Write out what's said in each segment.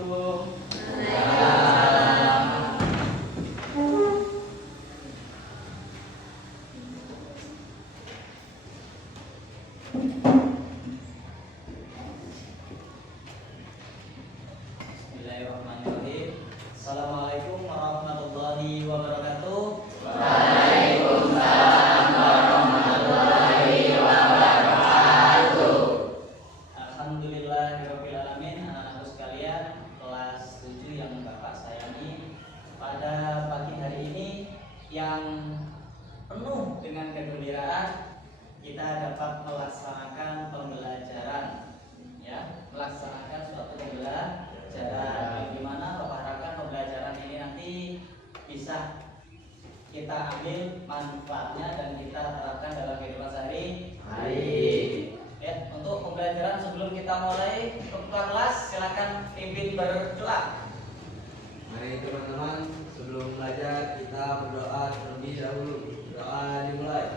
Assalamualaikum. Bismillahirrahmanirrahim. Assalamualaikum warahmatullahi wabarakatuh. Waalaikumsalam warahmatullahi wabarakatuh. Alhamdulillahirabbil alamin. Anak-anakku sekalian, kelas 7 yang Bapak sayangi, pada pagi hari ini yang penuh dengan kegembiraan kita dapat melaksanakan pembelajaran, ya, melaksanakan suatu pembelajaran di mana Bapak harapkan pembelajaran ini nanti bisa kita ambil manfaatnya dan kita terapkan dalam kehidupan sehari-hari. Ya, untuk pembelajaran sebelum kita mulai ketua kelas silakan pimpin berdoa. Mari teman-teman, sebelum belajar kita berdoa terlebih dahulu. Doa dimulai.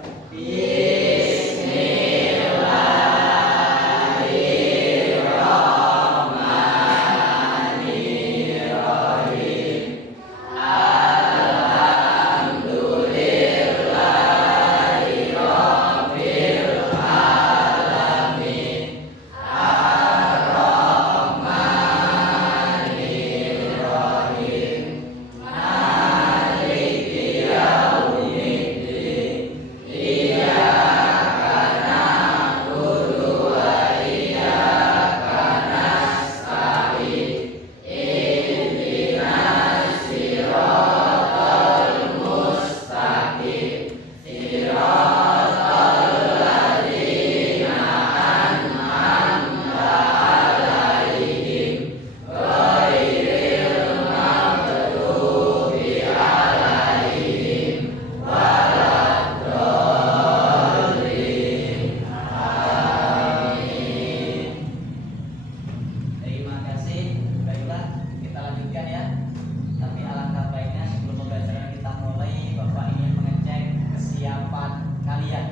Terima kasih. Baiklah, kita lanjutkan ya. Tapi alangkah baiknya sebelum pembelajaran kita mulai, Bapak ingin mengecek kesiapan kalian.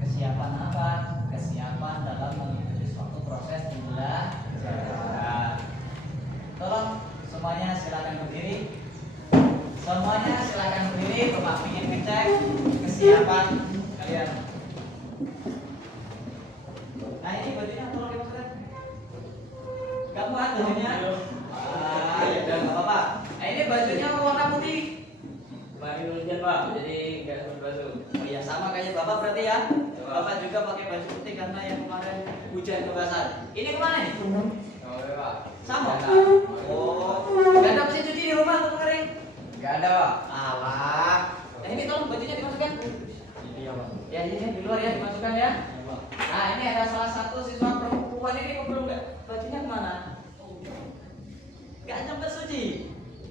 Kesiapan apa? Kesiapan dalam mengikuti suatu proses pembelajaran. Tolong semuanya silakan berdiri. Semuanya silakan berdiri. Bapak ingin ngecek kesiapan kalian. Nah, ini bajunya tolong dimasukkan. Gak muat bajunya? Ya udah nggak apa-apa. Nah, ini bajunya warna putih. Mari hujan Pak, jadi nggak berbaju. Oh iya, sama kayak Bapak berarti ya. Bapak juga pakai baju putih karena yang kemarin hujan kebasahan. Ini kemana nih? Oh ya Pak. Sama. Oh, nggak ada mesin cuci di rumah untuk kering? Nggak ada Pak. Alah. Nah, ini tolong bajunya dimasukkan. Ini ya Pak. Ya, ini di luar ya dimasukkan ya. Nah, ini ada salah satu siswa perempuan ini kok belum nggak bajunya kemana? Nggak sempat suci.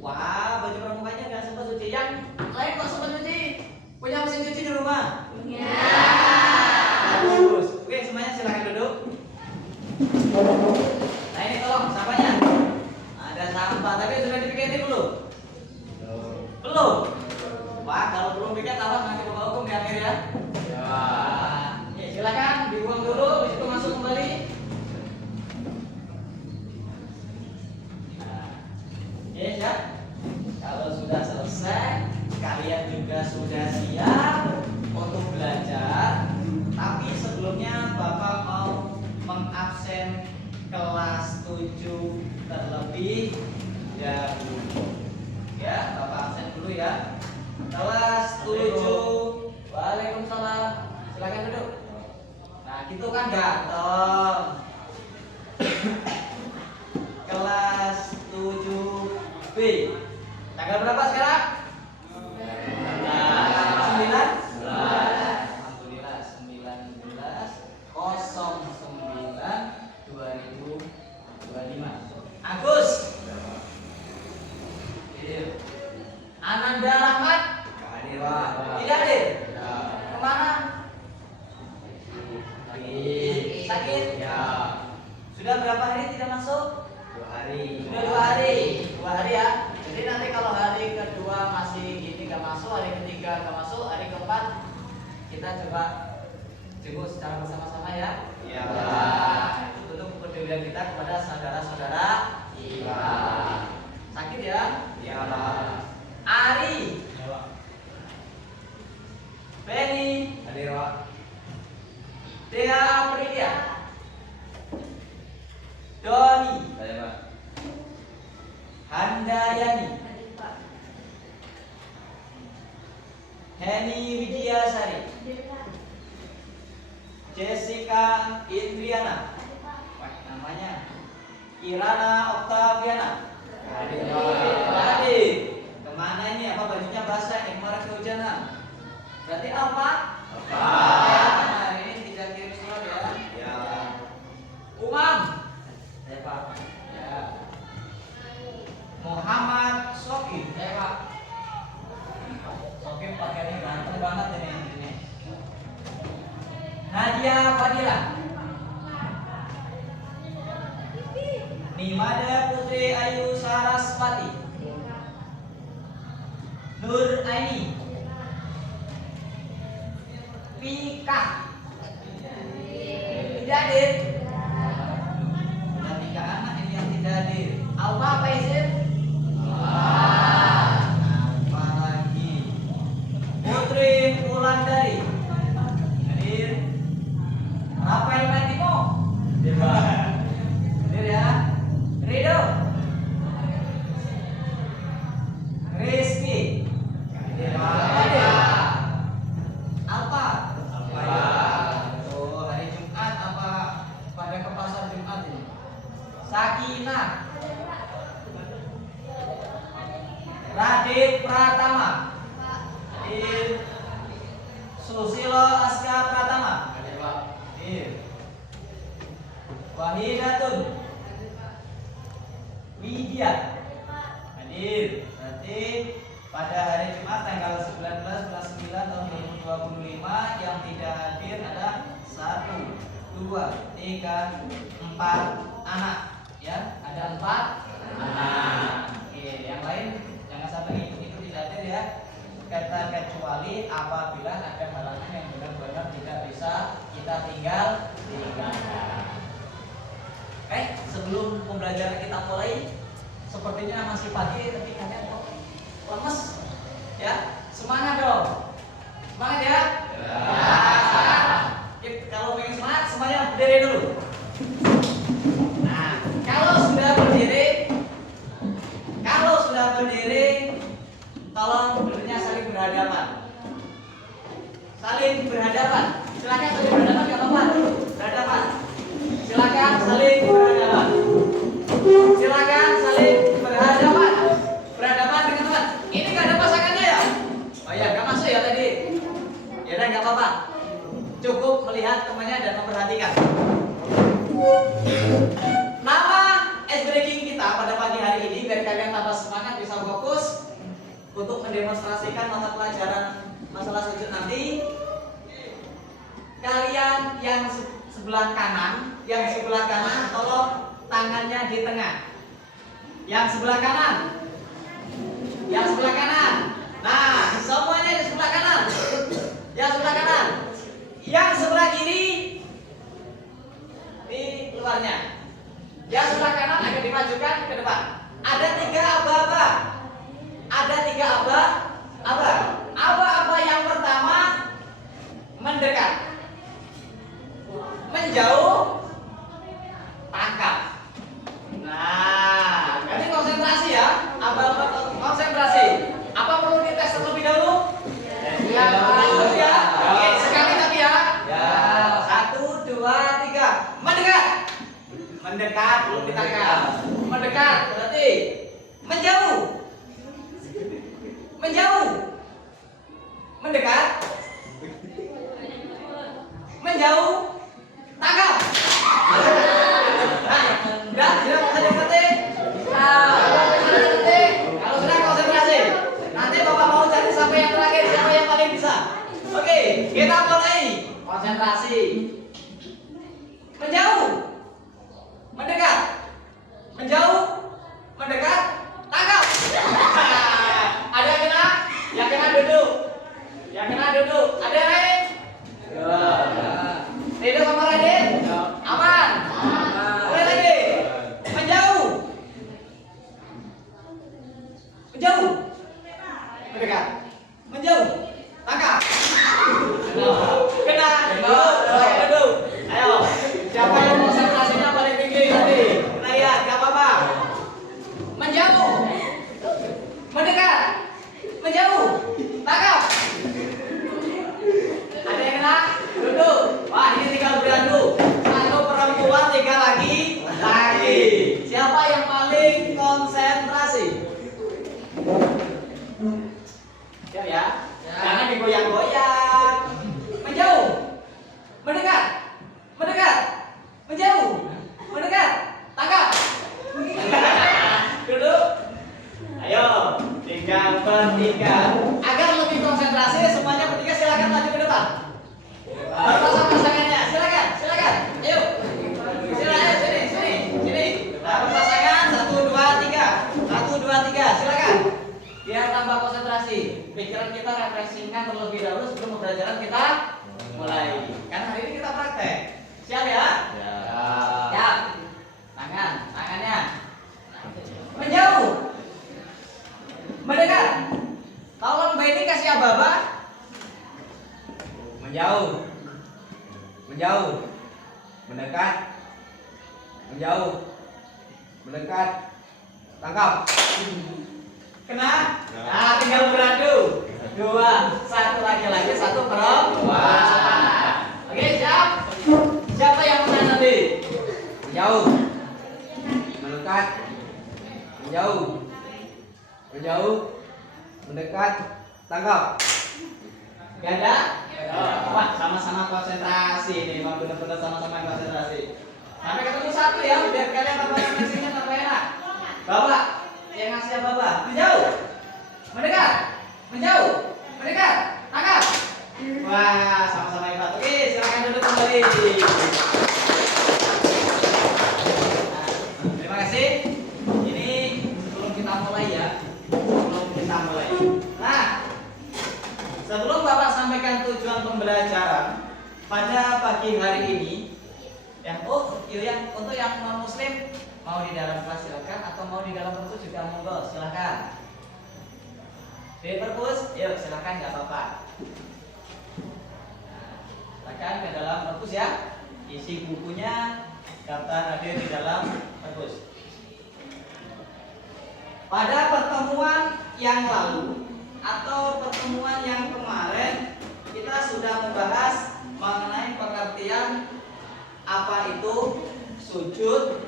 Wah, baju pramuganya nggak sempat suci. Yang lain kok sempat cuci? Punya mesin cuci di rumah? Ya. Bagus. Oke, semuanya silakan duduk. Nah, ini tolong sampahnya. Ada sampah, tapi sudah dipiketin belum? Belum. Wah, kalau belum piket awas nanti bapak hukum di akhir ya. Nah, ya, silakan dibuang dulu, habis itu masuk kembali. Nah, ya, siap. Kalau sudah selesai, kalian juga sudah siap untuk belajar. Tapi sebelumnya Bapak mau mengabsen kelas 7 terlebih dahulu. Ya, Bapak absen dulu ya. Kelas 7. Waalaikumsalam. Silakan duduk. Nah, gitu kan ganteng. Kelas 7B. Tanggal berapa sekarang? 9. Alhamdulillah 19/09/2025. Agus. Ananda Rahmat. Hadir Pak. Tidak hadir. Ya. Kemana? Sakit? Ya. Sudah berapa hari tidak masuk? 2 hari. Sudah 2 hari. 2 hari ya. Jadi nanti kalau hari kedua masih gini gak masuk, hari ketiga gak masuk, hari keempat kita coba jenguk secara bersama-sama ya. Ya. Nah, itu bentuk kepedulian kita kepada saudara-saudara kita. Handayani, Heni Widiasari, Jessica Indriana, wah namanya Kirana Oktaviana. Adik, kemana ini? Apa bajunya basah? Yang kemarin kehujanan. Berarti apa? Nah, ini tidak kirim surat ya. Ya. Umam. Ya Pak. Ya. Muhammad Soki. Ya Pak. Soki pakai ini ganteng banget ini. Nadia Fadila. Nimada Putri Ayu Saraswati. Nur Aini. Pika. Tidak hadir. Ada 3 anak ini yang tidak hadir. Alfa apa isim? Apa lagi? Putri Wulandari. Hadir. Rafael Matimo. Hadir ya. Rido. Rizky. Apa? Oh, hari Jumat apa pada ke pasar Jumat ini? Sakinah. Radit Pratama. Susilo Aska Pratama. Wahidatun. Widya. Hadir. Berarti pada hari Jumat tanggal 19 bulan 9 tahun 2025 yang tidak hadir ada 1, 2, 3, 4 anak. Ya, ada 4 anak. Oke, yang lain jangan sampai itu tidak hadir ya. Kata kecuali apabila ada halangan yang benar-benar tidak bisa kita tinggalkan. Oke, sebelum pembelajaran kita mulai, sepertinya masih pagi tapi kalian kok lemes ya, semangat dong, semangat ya. Semangat. Kalau pengen semangat semuanya berdiri dulu. Nah, kalau sudah berdiri, tolong duduknya saling berhadapan. Silakan saling berhadapan, nggak apa-apa. Berhadapan. Silakan saling berhadapan. Berhadapan dengan teman. Ini nggak ada pasangannya ya? Oh ya, nggak masuk ya tadi. Ya udah nggak apa-apa. Cukup melihat temannya dan memperhatikan. Nama ice breaking kita pada pagi hari ini biar kalian tambah semangat bisa fokus untuk mendemonstrasikan mata pelajaran masalah sujud nanti. Kalian yang sebelah kanan tolong tangannya di tengah. Yang sebelah kanan. Nah, semuanya di sebelah kanan. Yang sebelah kiri di luarnya. Yang sebelah kanan agak dimajukan ke depan. Ada 3 aba-aba. Aba-aba yang pertama mendekat, menjauh, tangkap. Nah, kalian konsentrasi ya. Aba-aba konsentrasi. Apa perlu dites terlebih dahulu? Ya. Oke, sekali tapi ya. 1, 2, 3. Mendekat, belum ditangkap. Mendekat berarti menjauh. Mendekat. Menjauh. Tangkap. Nah, sudah bisa dimengerti? Kalau sudah konsentrasi. Nanti Bapak mau cari siapa yang terakhir, siapa yang paling bisa. Oke, kita mulai. Konsentrasi. Menjauh. Mendekat. Menjauh. Mendekat. Tangkap. Ada yang kena? Yang kena duduk. Ada yang lain? Tidur sama Radit? Aman? Mulai lagi. Menjauh. Mendekat. Menjauh. Tangkap. Kena. Duduk. Ayo. Siapa yang konsentrasinya paling tinggi tadi? Kita lihat, gak apa-apa. Menjauh. bertiga. Agar lebih konsentrasi, semuanya bertiga silakan maju ke depan. Berpasang-pasangannya, silakan, silakan. Ayo. Silakan, sini. Nah, berpasangan 1 2 3. 1 2 3, silakan. Biar tambah konsentrasi. Pikiran kita refreshingkan terlebih dahulu sebelum pembelajaran kita mulai. Kan hari ini kita praktek. Siap ya? Siap. Tangannya. Menjauh. Mendekat. Tolong Mbak ini kasih aba-aba. Menjauh. Mendekat. Menjauh. Mendekat. Tangkap. Kena? Nah, tinggal beradu. 2, 1 laki-laki, 1 perempuan. Oke, siap? Siapa yang menang nanti? Menjauh. Mendekat. Menjauh. Mendekat. Tangkap. Ganda? Wah, sama-sama konsentrasi nih, memang benar-benar sama-sama konsentrasi. Sampai ketemu 1 ya, biar kalian tambah refleksinya tambah enak. Bapak, yang ngasih apa-apa? Menjauh. Mendekat. Tangkap. Wah, sama-sama hebat. Oke, silakan duduk kembali. Nah, terima kasih. Ini sebelum kita mulai ya. Nah, sebelum Bapak sampaikan tujuan pembelajaran pada pagi hari ini, untuk yang non muslim mau di dalam kelas silakan, atau mau di dalam perpus juga monggo silakan. Di perpus, yuk silakan, nggak apa-apa. Nah, silakan ke dalam perpus ya. Isi bukunya, daftar hadir di dalam perpus. Pada pertemuan yang lalu atau pertemuan yang kemarin, kita sudah membahas mengenai pengertian apa itu sujud.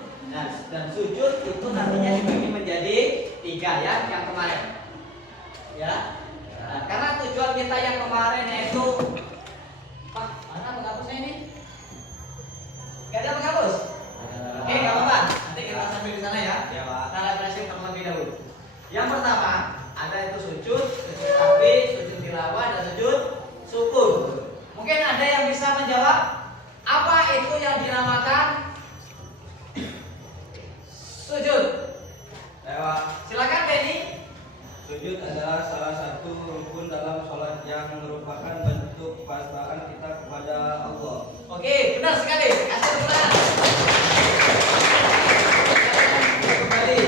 Dan sujud itu nantinya dibagi menjadi 3 ya, yang kemarin. Ya. Nah, karena tujuan kita yang kemarin yaitu Pak, mana penghapusnya ini? Gak ada penghapus? Oke, gak apa-apa. Nanti kita sambil di sana ya. Ya, Pak. Kita refreshing terlebih dahulu. Yang pertama, ada itu sujud sahwi, sujud tilawah, dan sujud syukur. Mungkin ada yang bisa menjawab apa itu yang dinamakan sujud? Lewat. Silakan Benny. Sujud adalah salah satu rukun dalam sholat yang merupakan bentuk pasrahan kita kepada Allah. Oke, benar sekali. Kasih tepuk tangan. Kembali.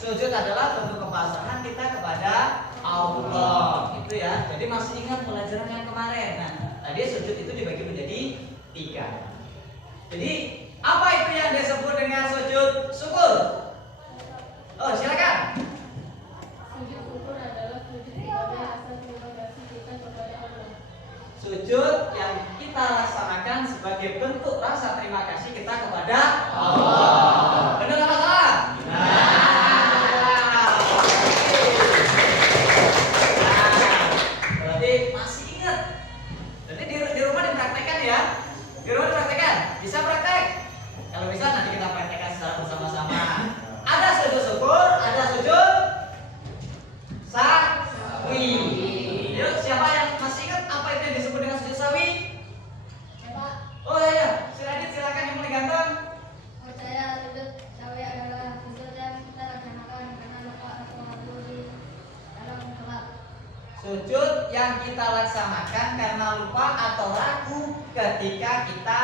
Sujud adalah bentuk kepasrahan kita kepada Allah. Itu ya. Jadi masih ingat pelajaran yang kemarin. Nah, tadi sujud itu dibagi menjadi 3. Jadi apa itu yang disebut dengan sujud syukur? Oh, silakan. Sujud syukur adalah sujud ibadah atas terima kasih kita kepada Allah. Sujud yang kita laksanakan sebagai bentuk rasa terima kasih kita kepada Allah. Benar apa salah? Berarti masih ingat. Jadi di rumah dipraktekkan ya. Di rumah dipraktekkan. Bisa praktek? Kalau bisa nanti kita praktekkan secara bersama-sama. Ada sujud syukur, ada sujud sahwi. Yuk, siapa yang masih ingat apa itu yang disebut dengan sujud sahwi? Ya Pak, Oh iya, si Radit silakan yang mulai ganteng. menurut saya sujud sawi adalah sujud yang kita laksanakan karena lupa atau ragu di dalam sholat. Sujud yang kita laksanakan karena lupa atau ragu ketika kita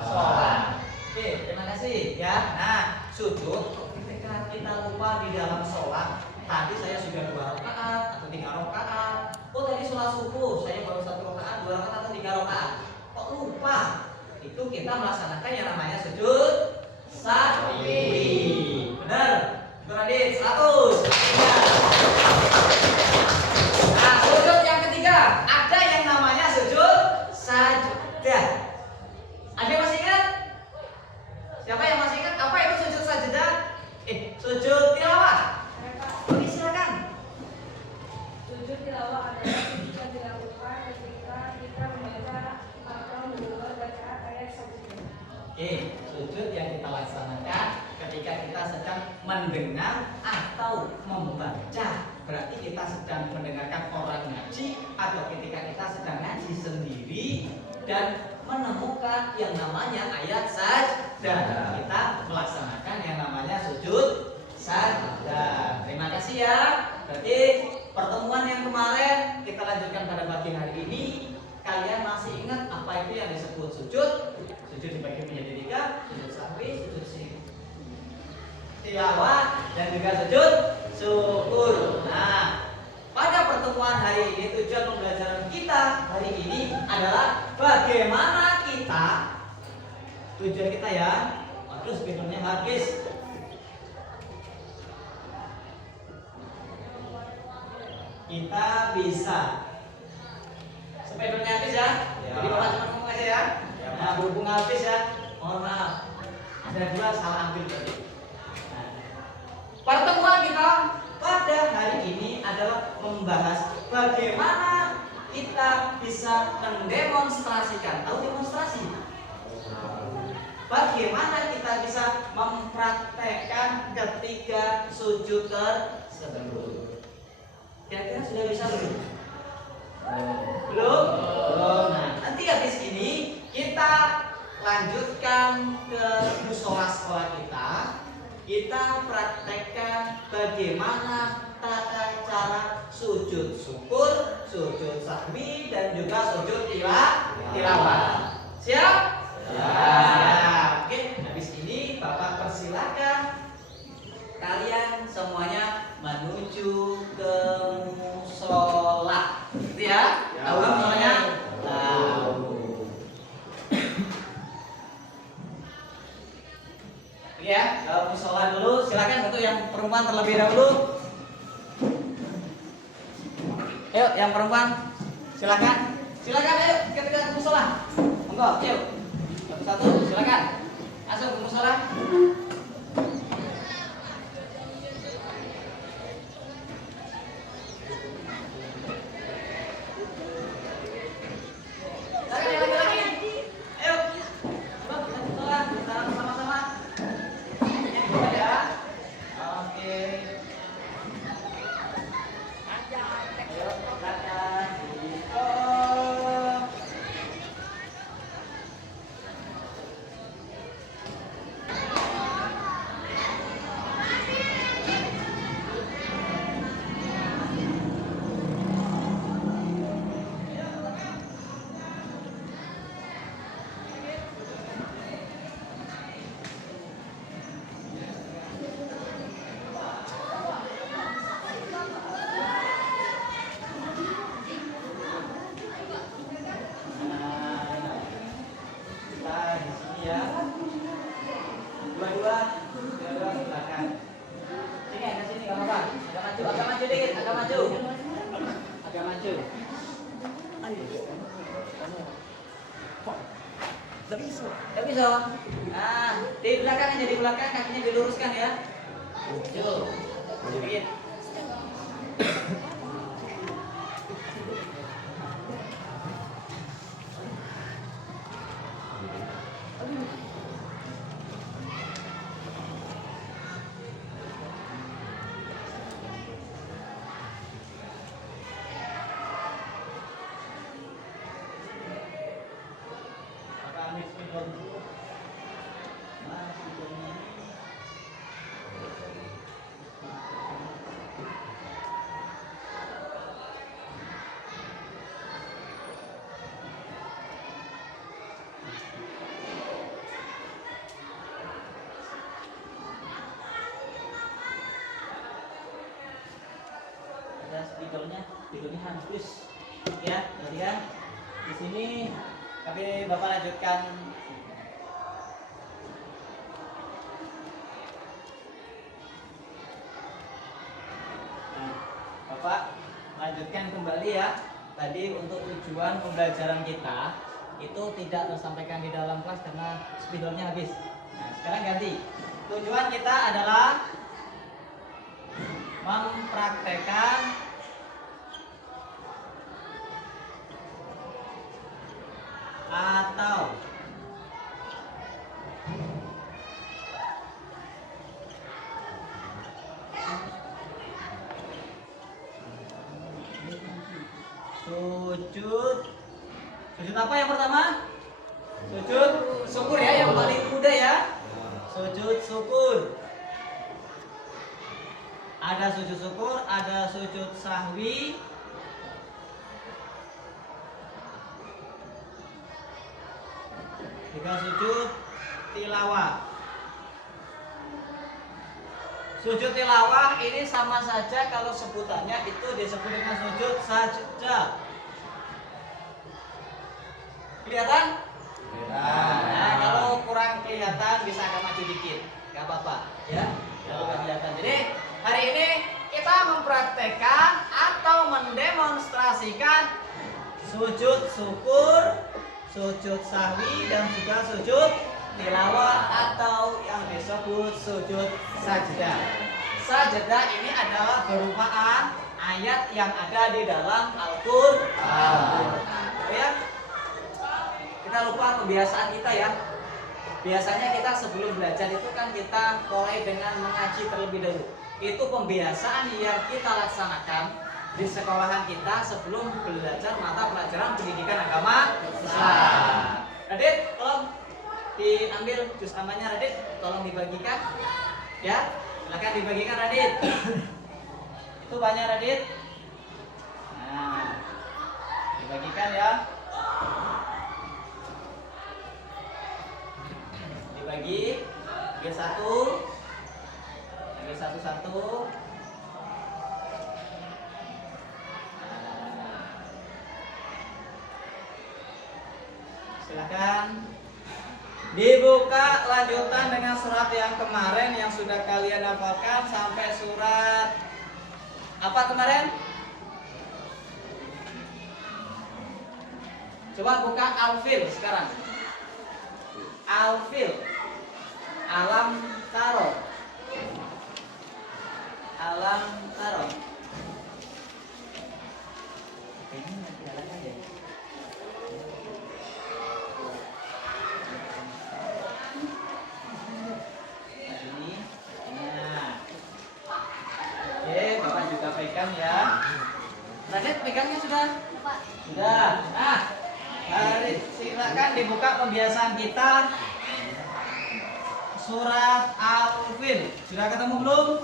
sholat. Oke, terima kasih ya. Nah, sujud ketika kita lupa di dalam sholat. Tadi saya sudah 2 rakaat atau 3 rakaat. Oh, tadi sholat subuh saya baru 1 rakaat, 2 rakaat atau 3 rakaat. Kok lupa? Itu kita melaksanakan yang namanya sujud sahwi. Benar? Benar, Radit? 100. Nah, sujud yang ketiga ada yang namanya sujud sajadah. Ada yang masih ingat? Siapa yang masih ingat apa itu sujud sajadah? Sujud tilawah. Ya Pak, Oke, silakan. sujud tilawah adalah sujud yang dilakukan ketika kita membaca atau mendengar bacaan ayat saja. Oke, sujud yang kita laksanakan ketika kita sedang mendengar atau membaca berarti kita sedang mendengarkan orang ngaji atau ketika kita sedang ngaji sendiri dan menemukan yang namanya ayat sajdah, kita melaksanakan yang namanya sujud sajdah. Terima kasih ya. Berarti pertemuan yang kemarin kita lanjutkan pada pagi hari ini. Kalian masih ingat apa itu yang disebut sujud? Sujud dibagi menjadi 3, sujud sahwi, sujud tilawah, dan juga sujud syukur. Nah, pada pertemuan hari ini tujuan pembelajaran kita hari ini adalah bagaimana tujuan kita ya. Aduh, spidolnya habis. Kita bisa. Spidolnya habis ya. Jadi Bapak cuma ngomong aja ya. Nah, berhubung habis ya. Mohon maaf. Ada 2 salah ambil tadi. Pertemuan kita pada hari ini adalah membahas bagaimana kita bisa mendemonstrasikan. Tahu demonstrasi? Bagaimana kita bisa mempraktekkan ketika sujud tersebut. Kira-kira sudah bisa belum? Belum? Belum. Nah, nanti habis ini kita lanjutkan ke musola sekolah kita. Kita praktekkan bagaimana tata cara sujud syukur, sujud sahwi, dan juga sujud tilawah. Siap? Siap. Oke, habis ini Bapak persilakan kalian semuanya menuju ke musola. Gitu ya? Tahu kan musolanya? Tahu. Ya, ke musola dulu. Silakan untuk yang perempuan terlebih dahulu. Ayo, yang perempuan, silakan. Silakan, ayo kita ke musola. Monggo, yuk. Satu, silakan. Masuk ke musola. Nah, di belakang aja, di belakang kakinya diluruskan ya. Yuk, sedikit. Spidolnya habis ya, berarti kan di sini tapi Bapak lanjutkan. Nah, Bapak lanjutkan kembali ya. Tadi untuk tujuan pembelajaran kita itu tidak tersampaikan di dalam kelas karena spidolnya habis. Nah, sekarang ganti. Tujuan kita adalah mempraktekkan atau Sujud. Sujud apa yang pertama? Sujud syukur ya, yang paling mudah ya. Sujud syukur. Ada sujud syukur, ada sujud sahwi. Juga sujud tilawah. Sujud tilawah ini sama saja kalau sebutannya itu disebut dengan sujud sajdah. Kelihatan? Nah, kalau kurang kelihatan bisa agak maju dikit, gak apa-apa ya. Kalau nggak kelihatan. Jadi hari ini kita mempraktekkan atau mendemonstrasikan sujud syukur, sujud sahwi, dan juga sujud tilawah atau yang disebut sujud sajdah. Sajdah ini adalah berupa ayat yang ada di dalam Al-Qur'an. Ya. Kita lupa kebiasaan kita ya. Biasanya kita sebelum belajar itu kan kita mulai dengan mengaji terlebih dahulu. Itu pembiasaan yang kita laksanakan di sekolahan kita sebelum belajar mata pelajaran pendidikan agama Islam. Radit, tolong diambil juz amannya Radit, tolong dibagikan. Ya, silakan dibagikan Radit. Itu banyak Radit. Nah, dibagikan ya. Dibagi satu, lagi satu-satu. Silakan dibuka lanjutan dengan surat yang kemarin yang sudah kalian hafalkan sampai surat apa kemarin? Coba buka Al-Fil sekarang. Al-Fil. Alam taro. Alam taro. Ini jalan aja. Ini. Nah. Oke, Bapak juga pegang ya. Radit pegangnya sudah? Sudah. Nah, mari silakan dibuka pembiasaan kita. Surat Al-Fil. Sudah ketemu belum?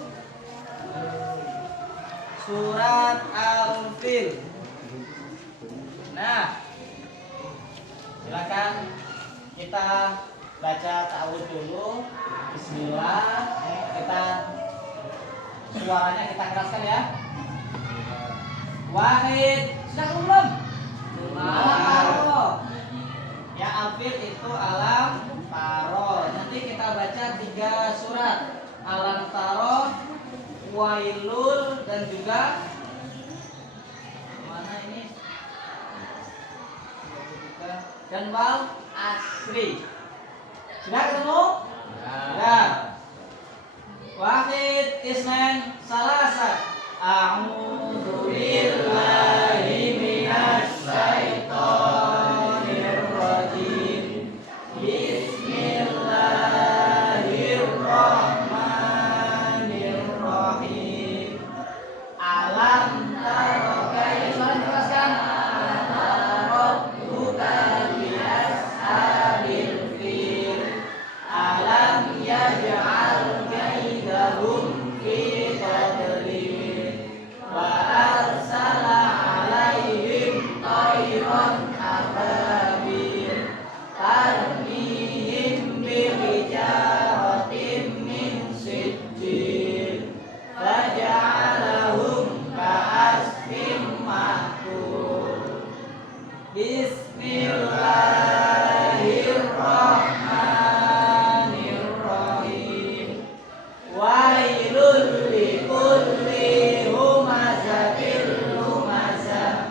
Surat Al-Fil. Nah, silakan kita baca ta'awudz dulu. Bismillah. Kita suaranya kita keraskan ya. Wahid. Sudah belum? Alam. Ya, Al-Fil itu alam taro. Nanti kita baca 3 surat. Alam taro, Wailul, dan juga mana ini? Dan wal asri. Sudah ketemu? Sudah. Wahid, isnan, salasat. A'udzu billahi minasy syaithanir rajim. Bismillahirrahmanirrahim. Alam taro kaifa jelaskan. Rabbuka bi ashabil fil. Alam yaj'al kaidahum fi tadlil. Wa arsala 'alaihim tayran ababil. Tarmihim bihijaratin min sijil. Faja'alahum ka'asfin ma'kul. Bismillahirrahmanirrahim. Wailul likulli humazatil lumazah.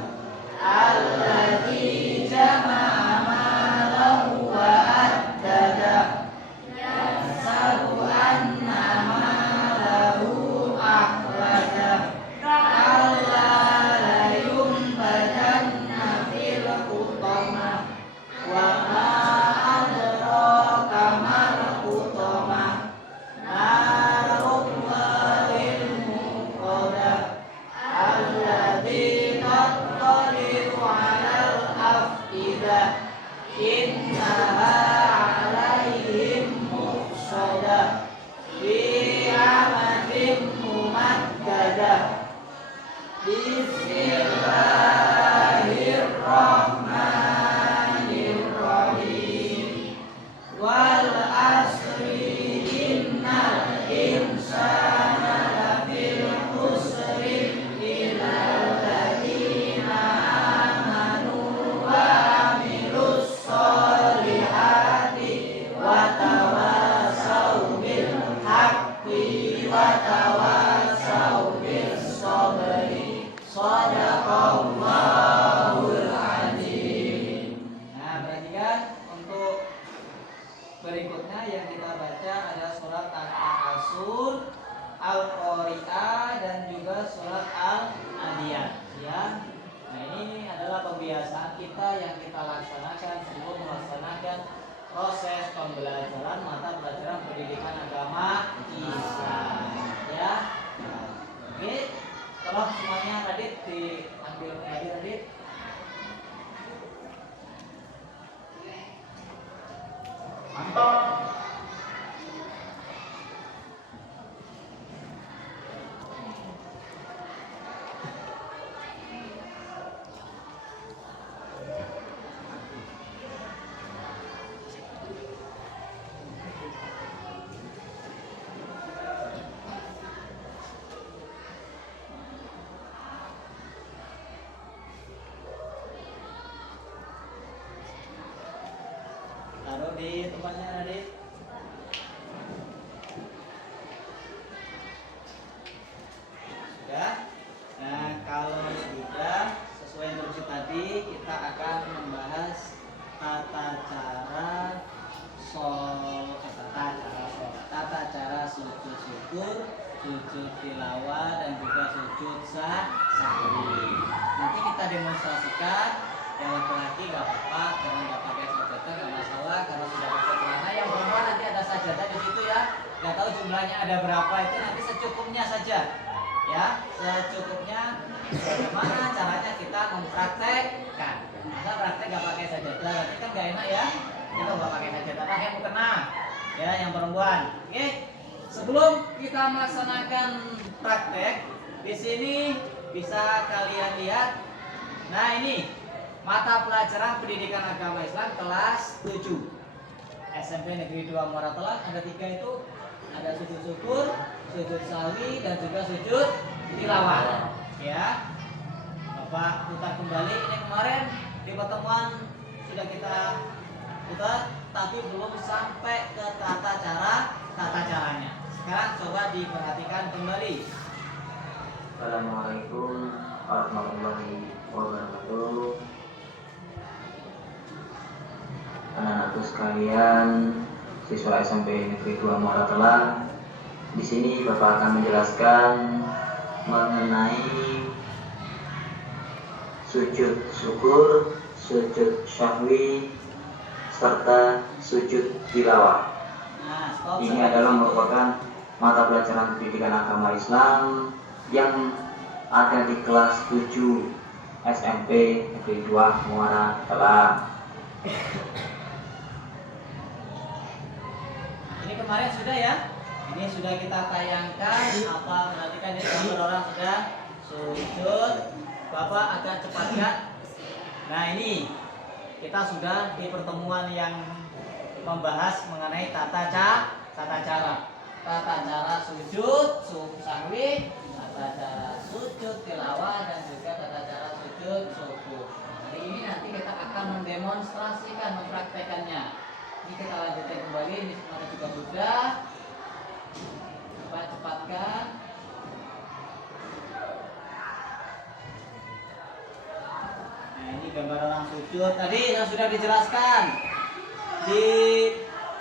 Alladzi jama'a malahu wa addada. Yahsabu anna malahu akhlada. Kalla la yunbadanna fil hutamah. Wa ma adraka mal hutamah. Narullahi Bismillahirrahmanirrahim. Wal asri innal insana lafil khusrin illal ladzina amanu wa amilus solihati wa tawasau bil haqqi wa tawasau bis sabri. Shadaqallahul adzim. Nah, perhatikan untuk berikutnya yang kita baca ada surat Al-Asr, Al-Qari'ah dan juga surat Al-Adiyat ya. Nah, ini adalah pembiasaan kita yang kita laksanakan sebelum melaksanakan proses pembelajaran mata pelajaran pendidikan agama Islam ya. Nah, oke. Tolong semuanya Radit diambil kembali Radit. Mantap. Taruh di tempatnya Radit. Sudah. Nah, kalau sudah sesuai instruksi tadi, kita akan membahas tata cara tata cara sujud syukur, sujud tilawah dan juga sujud sahwi. Nanti kita demonstrasikan. Yang laki-laki gak apa-apa karena gak pakai sajadah gak masalah karena sudah pakai celana. Yang perempuan nanti ada sajadah di situ ya. Gak tahu jumlahnya ada berapa, itu nanti secukupnya saja ya, secukupnya. Bagaimana caranya kita mempraktekkan? Masa praktek gak pakai sajadah nanti kan gak enak ya. Kita gak pakai sajadah, pakai mukena ya yang perempuan. Oke, sebelum kita melaksanakan praktek di sini bisa kalian lihat. Nah, ini mata pelajaran pendidikan agama Islam kelas 7 SMP Negeri 2 Muara Telang. Ada 3 itu, ada sujud syukur, sujud sahwi dan juga sujud tilawah ya. Bapak putar kembali. Ini kemarin di pertemuan sudah kita putar tapi belum sampai ke tata caranya. Sekarang coba diperhatikan kembali. Assalamualaikum warahmatullahi wabarakatuh. Anak-anakku sekalian, siswa SMP Negeri 2 Muara Telang. Di sini Bapak akan menjelaskan mengenai sujud syukur, sujud syahwi, serta sujud tilawah. Ini adalah merupakan mata pelajaran pendidikan agama Islam yang ada di kelas 7 SMP Negeri 2 Muara Telang. Ini kemarin sudah ya. Ini sudah kita tayangkan. Apa perhatikan ini gambar orang sudah sujud. Bapak agak cepatkan. Nah, ini kita sudah di pertemuan yang membahas mengenai tata cara sujud sahwi, tata cara sujud tilawah dan juga tata cara sujud syukur. Hari ini nanti kita akan mendemonstrasikan, mempraktekannya. Ini kita lanjutkan kembali. Ini semuanya juga sudah. Coba cepatkan. Nah, ini gambar orang sujud. Tadi yang sudah dijelaskan di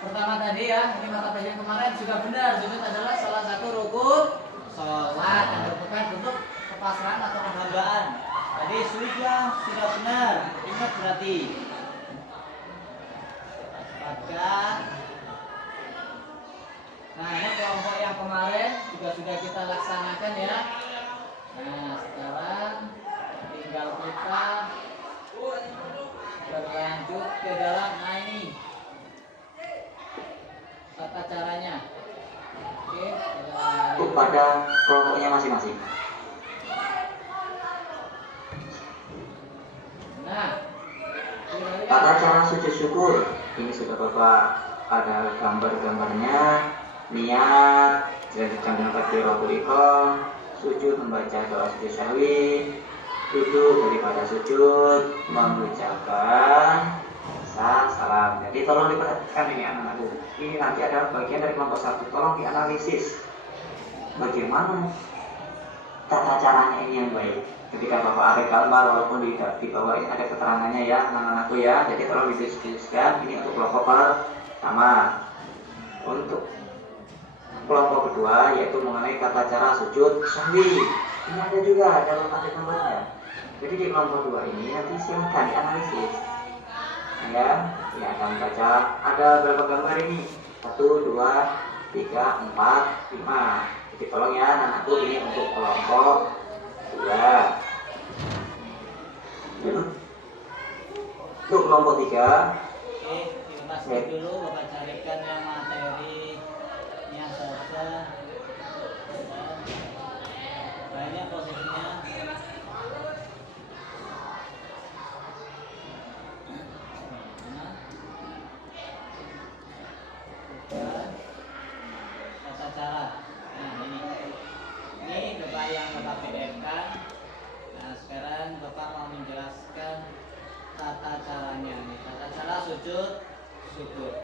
pertama tadi ya. Ini mata pelajaran kemarin sudah benar. Sujud adalah salah satu rukun sholat yang merupakan bentuk kepasrahan atau penghambaan. Tadi sudah benar. Ingat berarti. Cepatkan. Nah, ini kelompok yang kemarin juga sudah kita laksanakan ya. Nah, sekarang tinggal kita berlanjut ke dalam. Nah, ini tata caranya. Oke, Pada kelompoknya masing-masing. sujud syukur. Ini sudah Bapak ada gambar-gambarnya. Niat dilanjutkan dengan takbiratul ihram, sujud membaca doa sujud syahwi, duduk daripada sujud mengucapkan salam. Jadi tolong diperhatikan ini anak-anakku. Ini nanti ada bagian dari kelompok 1. Tolong dianalisis bagaimana tata caranya ini yang baik. Ketika Bapak ada gambar walaupun di bawah ini ada keterangannya ya anak-anakku ya. Jadi tolong didiskusikan. Ini untuk kelompok pertama. Untuk kelompok kedua yaitu mengenai tata cara sujud syahwi. Ini ada juga dalam ada gambarnya. Jadi di kelompok 2 ini nanti silahkan dianalisis. Ya, akan baca ada berapa gambar ini? 1, 2, 3, 4, 5. Jadi tolong ya anak-anakku ini untuk kelompok 2. Untuk kelompok 3. Oke, dilepas dulu Bapak carikan yang materinya saja. Lainnya posisinya. Tata cara. Nah ini Bapak yang Bapak PDF-kan. Nah sekarang Bapak mau menjelaskan tata caranya. Nih, tata cara sujud syukur.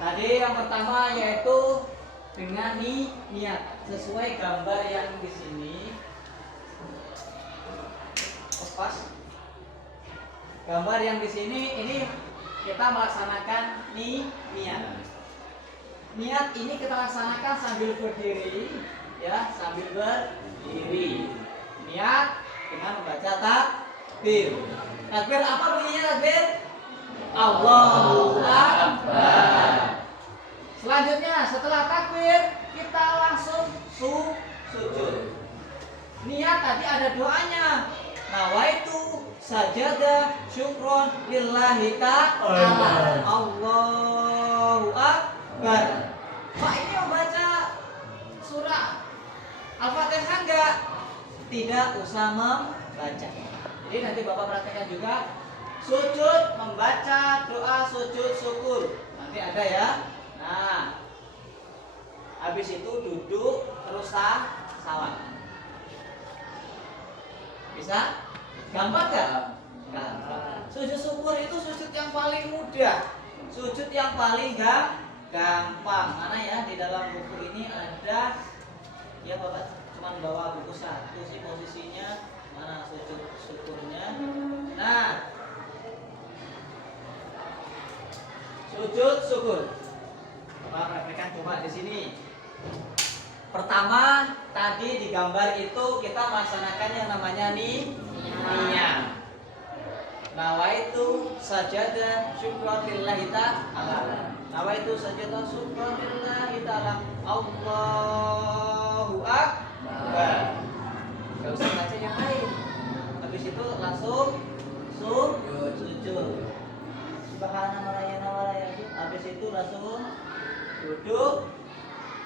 Tadi yang pertama yaitu dengan niat sesuai gambar yang di sini. Pas. Gambar yang di sini ini kita melaksanakan niat. Niat ini kita laksanakan sambil berdiri, ya, sambil berdiri. Niat dengan membaca takbir. Takbir apa bunyinya takbir? Allahu Akbar. Selanjutnya setelah takbir kita langsung sujud. Niat tadi ada doanya. Nawaitu sajadah syukron lillahi ta'ala. Allahu Akbar. Pak ini membaca surah Al-Fatihah enggak? Tidak usah membaca. Jadi nanti Bapak perhatikan juga sujud membaca doa sujud syukur. Nanti ada ya. Nah, habis itu duduk terus salam. Bisa? Gampang gak? Gampang. Sujud syukur itu sujud yang paling mudah. Sujud yang paling gampang. Mana ya di dalam buku ini ada. Ya Bapak cuman bawa buku 1 sih posisinya. Mana sujud syukurnya? Nah, sujud syukur. Bapak praktekkan coba di sini. Pertama, tadi di gambar itu kita melaksanakan yang namanya niat. Nawaitu sajadah syukran lillahi ta'ala. Nawaitu sajadah syukran lillahi ta'ala. Allahu Akbar. Gak usah baca yang lain. Habis itu langsung sujud. Subhanallah wa bihamdihi. Habis itu langsung duduk.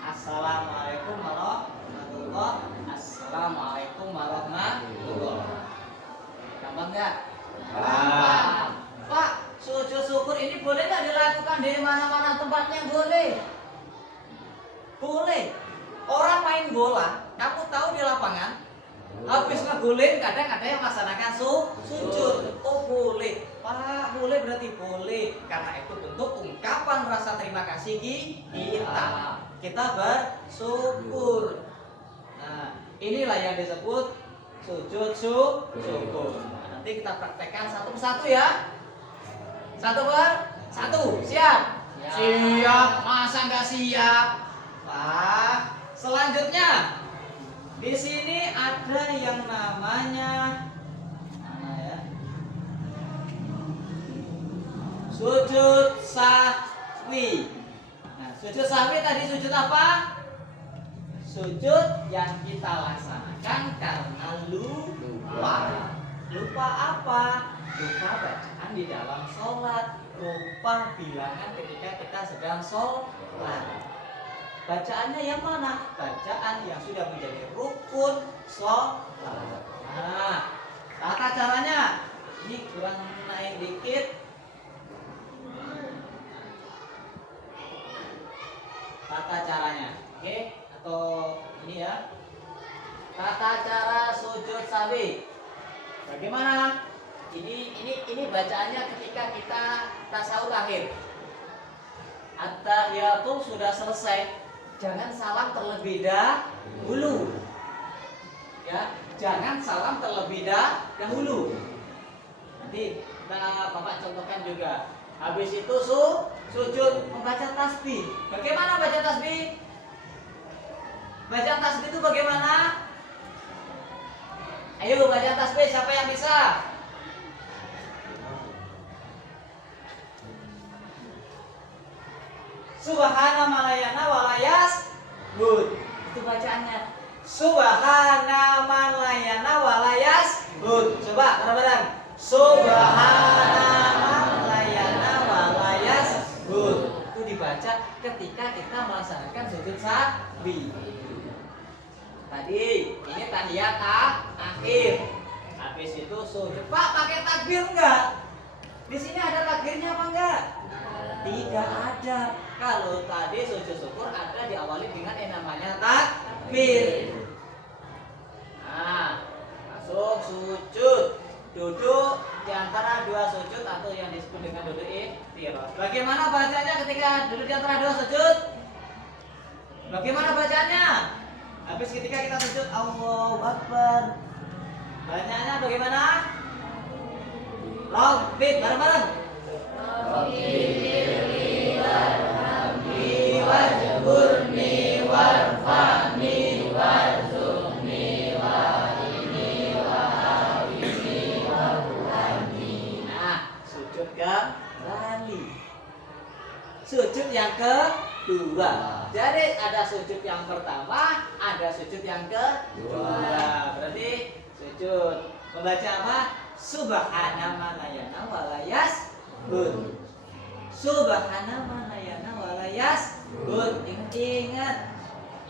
Assalamualaikum warahmatullahi wabarakatuh. Assalamualaikum warahmatullahi wabarakatuh. Gampang nggak? Gampang. Pak, sujud syukur ini boleh nggak dilakukan di mana-mana tempatnya? Boleh. Boleh. Orang main bola, kamu tahu di lapangan, habis ngegolin kadang ada yang melaksanakan sujud. Oh boleh. Pak, boleh berarti boleh. Karena itu bentuk ungkapan rasa terima kasih kita. Kita bersyukur. Nah, inilah yang disebut sujud syukur. Nah, nanti kita praktekkan satu persatu ya. Satu. Siap? Siap. Masa nggak siap? Pak, selanjutnya di sini ada yang namanya mana ya? Sujud sahwi. Nah, sujud sahwi tadi sujud apa? Sujud yang kita laksanakan karena lupa. Lupa apa? Lupa bacaan di dalam sholat. Lupa bilangan ketika kita sedang sholat. Bacaannya yang mana? Bacaan yang sudah menjadi rukun sholat. Nah, tata caranya ini kurang naik dikit. tata caranya. Oke, atau ini ya. Tata cara sujud sahwi. Bagaimana? Ini bacaannya ketika kita tasawuf akhir. At-tahiyatul sudah selesai. Jangan salam terlebih dahulu. Ya, jangan salam terlebih dahulu. Nanti kita Bapak contohkan juga. Habis itu sujud membaca tasbih. Bagaimana baca tasbih? Baca tasbih itu bagaimana? Ayo baca tasbih, siapa yang bisa? Subhana malayana walayas bud. Itu bacaannya. Subhana malayana walayas bud. Coba bareng-bareng. Subhana malayana walayas bud. Itu dibaca ketika kita melaksanakan sujud sahwi. Tadi ini tahiyat akhir. Habis itu sujud. Pak pakai takbir enggak? Di sini ada takbirnya apa enggak? Tidak ada. Kalau tadi sujud syukur ada diawali dengan yang namanya takbir. Nah, langsung sujud, duduk di antara dua sujud atau yang disebut dengan duduk iftirosh. Bagaimana bacanya ketika duduk di antara dua sujud? Bagaimana bacanya? Habis ketika kita sujud Allahu Akbar. Bacanya bagaimana? Rabbit, bareng-bareng. Rabbirli warhamni wajburni warfa'ni warzuqni wa'ini wa'afini wa'fu'ani. Nah, sujud kembali. Sujud yang kedua. Jadi ada sujud yang pertama, ada sujud yang kedua. Berarti sujud membaca apa? Subhana manayana walayas bud. Subhana manayana walayas bud. Ingat-ingat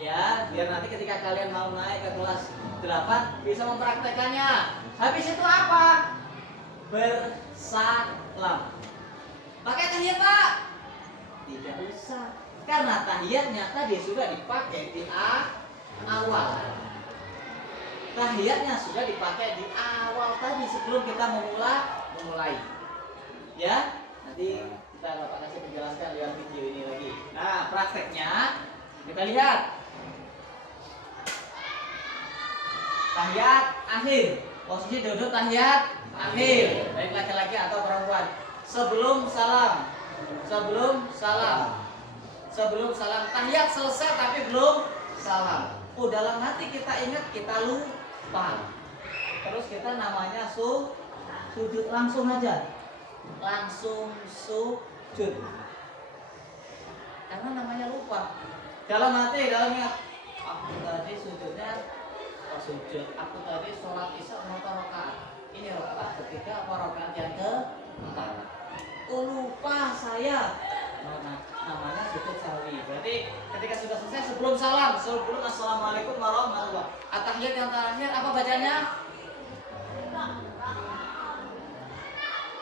ya, biar nanti ketika kalian mau naik ke kelas 8 bisa mempraktekannya. Habis itu apa? Bersalam. Pakai tahiyat Pak? Tidak usah, karena tahiyatnya tadi sudah dipakai di awal. Tahiyatnya sudah dipakai di awal tadi sebelum kita memulai. Ya, nanti kita Bapak kasih penjelasan lewat video ini lagi. Nah, prakteknya kita lihat. Tahiyat akhir. Posisi duduk tahiyat akhir. Baik laki-laki atau perempuan. Sebelum salam. Tahiyat selesai tapi belum salam. Dalam hati kita ingat, kita lupa. Terus kita namanya sujud langsung aja. Langsung sujud. Karena namanya lupa. Dalam hati, dalam ingat, aku tadi sujudnya sujud. Aku tadi sholat isya berapa rakaat? Ini rakaat ketiga apa rakaat yang keempat? Lupa saya. Namanya sujud sahwi. Berarti ketika sudah selesai sebelum salam, sebelum assalamualaikum warahmatullahi wabarakatuh. At-tahiyat yang terakhir apa bacanya?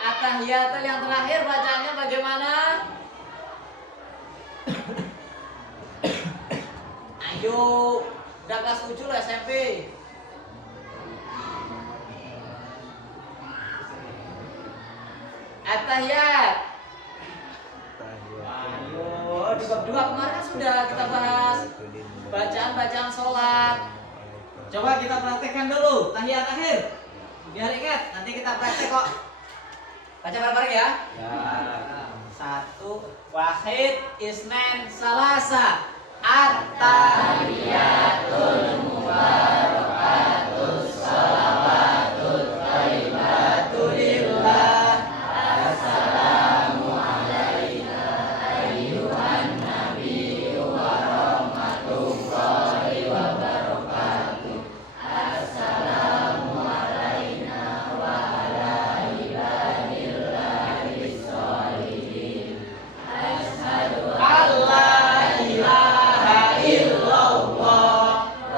At-tahiyat yang terakhir bacanya bagaimana? Ayo, udah kelas 7 lah SMP. At-tahiyat. Ayo, di bab 2 kemarin kan sudah kita bahas bacaan-bacaan sholat. Coba kita praktekkan dulu tahiyat akhir. Biar ingat, nanti kita praktek kok. Baca bareng-bareng ya. Satu, wahid, isnen, salasa. At-tahiyatul mubarakatus salawatul thayyibatul lillah. Assalamu alaina ayyuhan nabiyyu wa rahmatullahi wa barakatuh. Assalamu alaina wa ala ibadillahi sholihin. Asyhadu an la ilaha illallah wa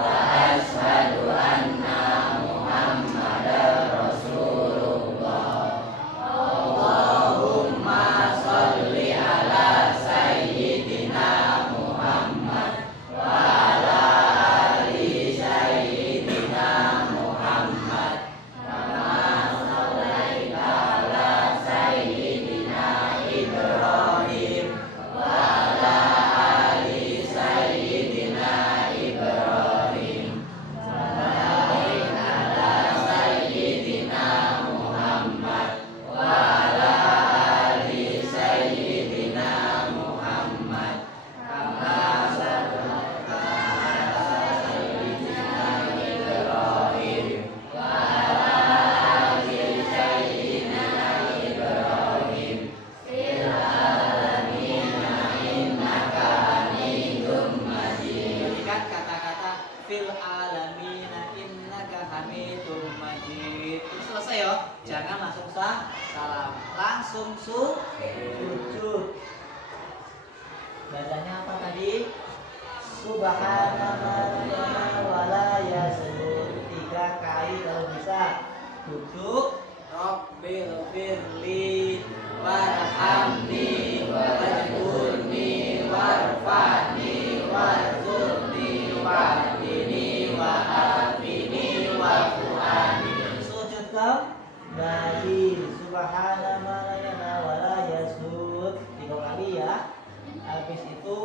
langsung sujud. Bacanya apa tadi? Subhanallah wala yasud. 3 kali kalau bisa. Duduk. Rabbil firli warhamni wajburni warfani warzuqni wahdini wa'afini wa'fu'ani. Sujud kembali. Subhanallah wala yasud 3 kali ya. Habis itu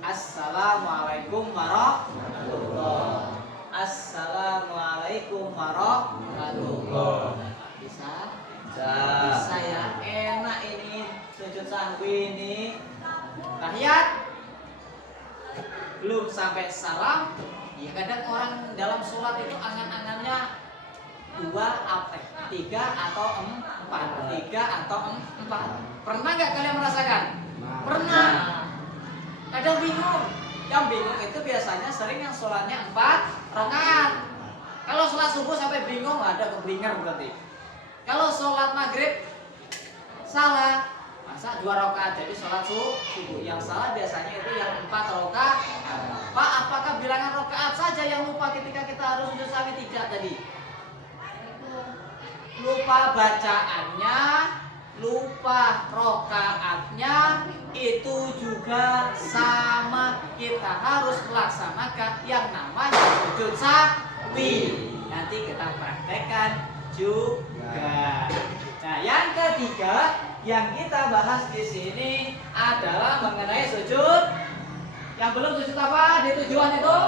Assalamualaikum warahmatullahi. Assalamualaikum warahmatullahi. Bisa? Bisa ya. Enak ini sujud sahwi ini. Tahiyat belum sampai salam. Ya kadang orang dalam sholat itu angan-angannya 2 3 atau 4. 3 atau 4. Pernah nggak kalian merasakan? Pernah. Kadang bingung. Yang bingung itu biasanya sering yang sholatnya 4 rakaat. Kalau sholat subuh sampai bingung, ada keblinger berarti. Kalau sholat maghrib salah, masa 2 rakaat jadi sholat subuh. Yang salah biasanya itu yang 4 rakaat. Pak, apakah bilangan rakaat saja yang lupa ketika kita harus sujud sahwi? Tidak tadi. Lupa bacaannya, lupa rokaatnya, itu juga sama, kita harus melaksanakan yang namanya sujud sahwi. Nanti kita praktekkan juga. Nah, yang ketiga yang kita bahas di sini adalah mengenai sujud. Yang belum sujud apa di tujuan itu?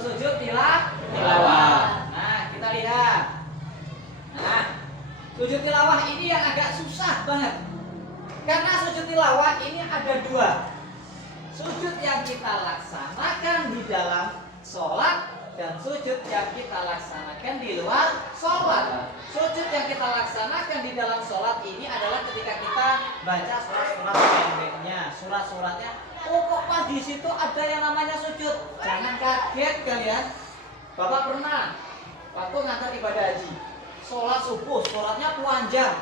Sujud tilawah. Nah, kita lihat. Nah, sujud tilawah ini yang agak susah banget. Karena sujud tilawah ini ada 2. Sujud yang kita laksanakan di dalam sholat dan sujud yang kita laksanakan di luar sholat. Sujud yang kita laksanakan di dalam sholat ini adalah ketika kita baca surat-surat pendeknya, surat-suratnya. Oh, kok pas di situ ada yang namanya sujud? Jangan kaget kalian. Bapak pernah waktu ngantar ibadah haji, sholat subuh, sholatnya panjang.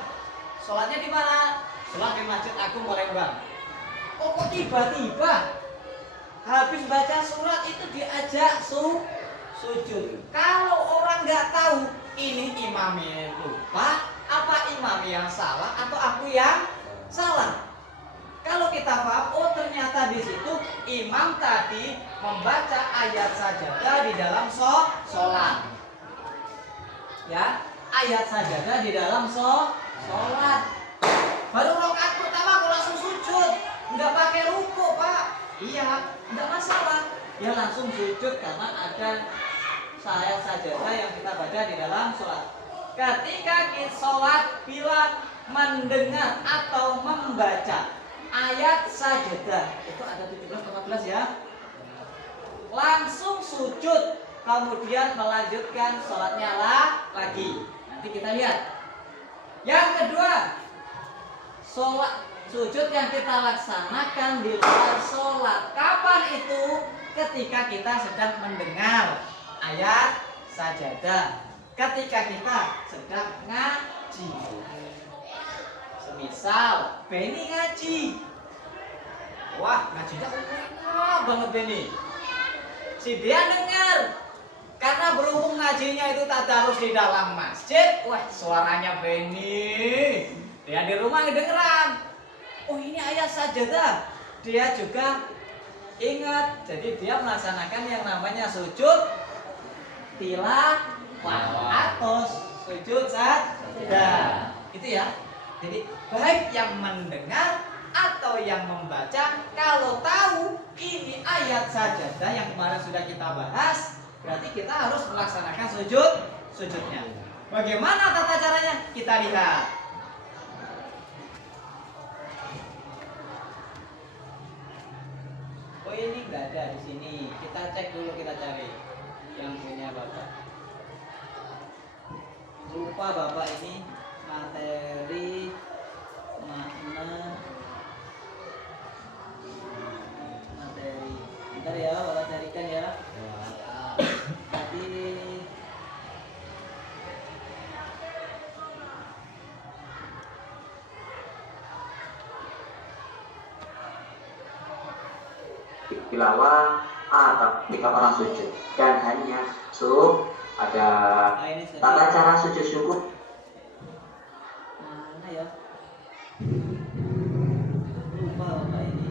Sholatnya di mana? Sholat di Masjid Agung Palembang. Oh, kok tiba-tiba habis baca surat itu diajak sujud. Kalau orang nggak tahu ini imamnya lupa, apa imam yang salah atau aku yang salah? Kalau kita paham, oh ternyata di situ imam tadi membaca ayat sajadah di dalam sholat. Ya, ayat sajadah di dalam sholat. Baru rakaat pertama kok langsung sujud, nggak pakai ruku, Pak. Iya, nggak masalah. Dia langsung sujud karena ada ayat sajadah yang kita baca di dalam sholat. Ketika kita sholat, bila mendengar atau membaca ayat sajadah, itu ada 17-14 ya, langsung sujud, kemudian melanjutkan sholatnya lagi. Nanti kita lihat. Yang kedua, sholat sujud yang kita laksanakan di luar sholat. Kapan itu? Ketika kita sedang mendengar ayat sajadah, ketika kita sedang ngaji. Semisal Beni ngaji, wah ngajinya enak banget Beni. Si dia dengar, karena berhubung ngajinya itu tadarus di dalam masjid, wah suaranya Beni. Dia di rumah kedengeran. Oh ini ayat sajadah. Dia juga ingat. Jadi dia melaksanakan yang namanya sujud tilawah atau sujud sajadah. Itu ya. Jadi baik yang mendengar atau yang membaca, kalau tahu ini ayat sajadah yang kemarin sudah kita bahas, berarti kita harus melaksanakan sujudnya. Bagaimana tata caranya? Kita lihat. Oh ini nggak ada di sini. Kita cek dulu, kita cari yang punya Bapak. Lupa Bapak ini materi makna materi. Bentar ya, Bapak carikan ya. Tadi tilawah atau ketika orang sujud, dan hanya ada tata cara sujud syukur. Mana ya? Lupa apa ini.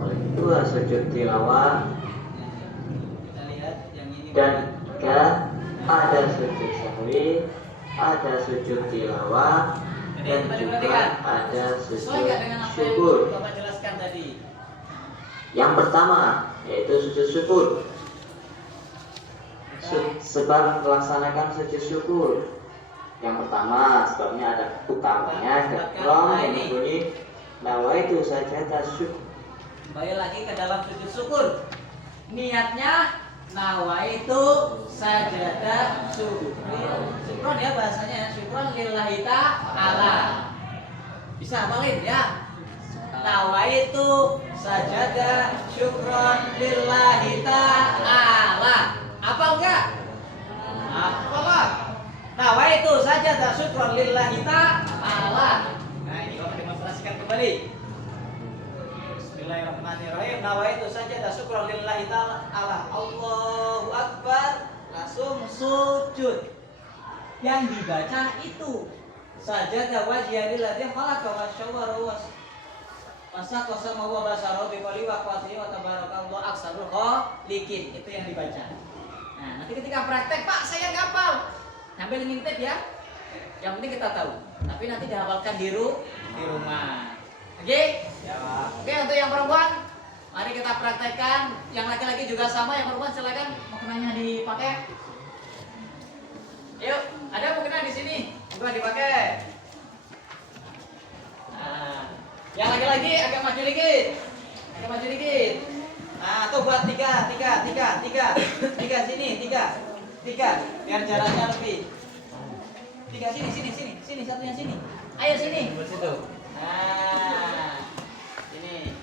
Oleh itu sujud tilawah, Kita lihat yang ini. dan juga ada sujud sahwi, ada sujud tilawah, dan juga ada Sesuai sujud nggak dengan apa yang syukur. Bapak jelaskan tadi? Yang pertama yaitu sujud syukur. Sebab melaksanakan sujud syukur, yang pertama sebabnya ada utamanya dalam yang berbunyi nawaitu sajadah syukur. Kembali lagi ke dalam sujud syukur. Niatnya nawaitu sajadah syukron ya bahasanya, syukron lillahi ta'ala. Bisa hafalin ya? Nawaitu sajadah syukron lillahi ta'ala. Apa enggak? Apalah. Nawaitu sajadah syukron lillahi ta'ala. Nah, ini Bapak demonstrasikan kembali. Bismillahirrahmanirrahim. Nawaitu sajadah syukron lillahi ta'ala. Allahu akbar. Langsung sujud. Yang dibaca itu sajadah wajhiya lillazi khalaqa wa syawwara masa kosama wa basaro biqali wa qawati wa tabarakallahu aksarul khaliqin. Itu yang dibaca. Nah, nanti ketika praktek, Pak, saya ngapal. Sambil ngintip ya. Yang penting kita tahu. Tapi nanti dihafalkan di rumah. Oke? Ya, Pak. Oke, untuk yang perempuan, mari kita praktekkan. Yang laki-laki juga sama. Yang perempuan silakan mukenanya dipakai. Yuk, ada mukena di sini. Mukena dipakai. Nah, yang laki-laki agak maju dikit. Agak maju dikit. Nah, tuh buat tiga sini, tiga, biar jaraknya lebih. Tiga sini, satunya sini. Ayo sini. Buat situ. Nah, ini.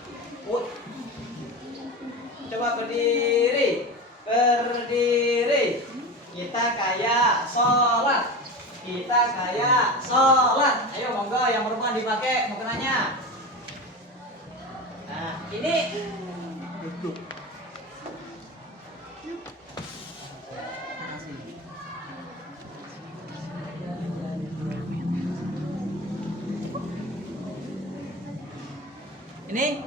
Coba berdiri. Kita kayak sholat. Ayo monggo yang perempuan dipakai mukenanya. Nah, ini duduk. Ini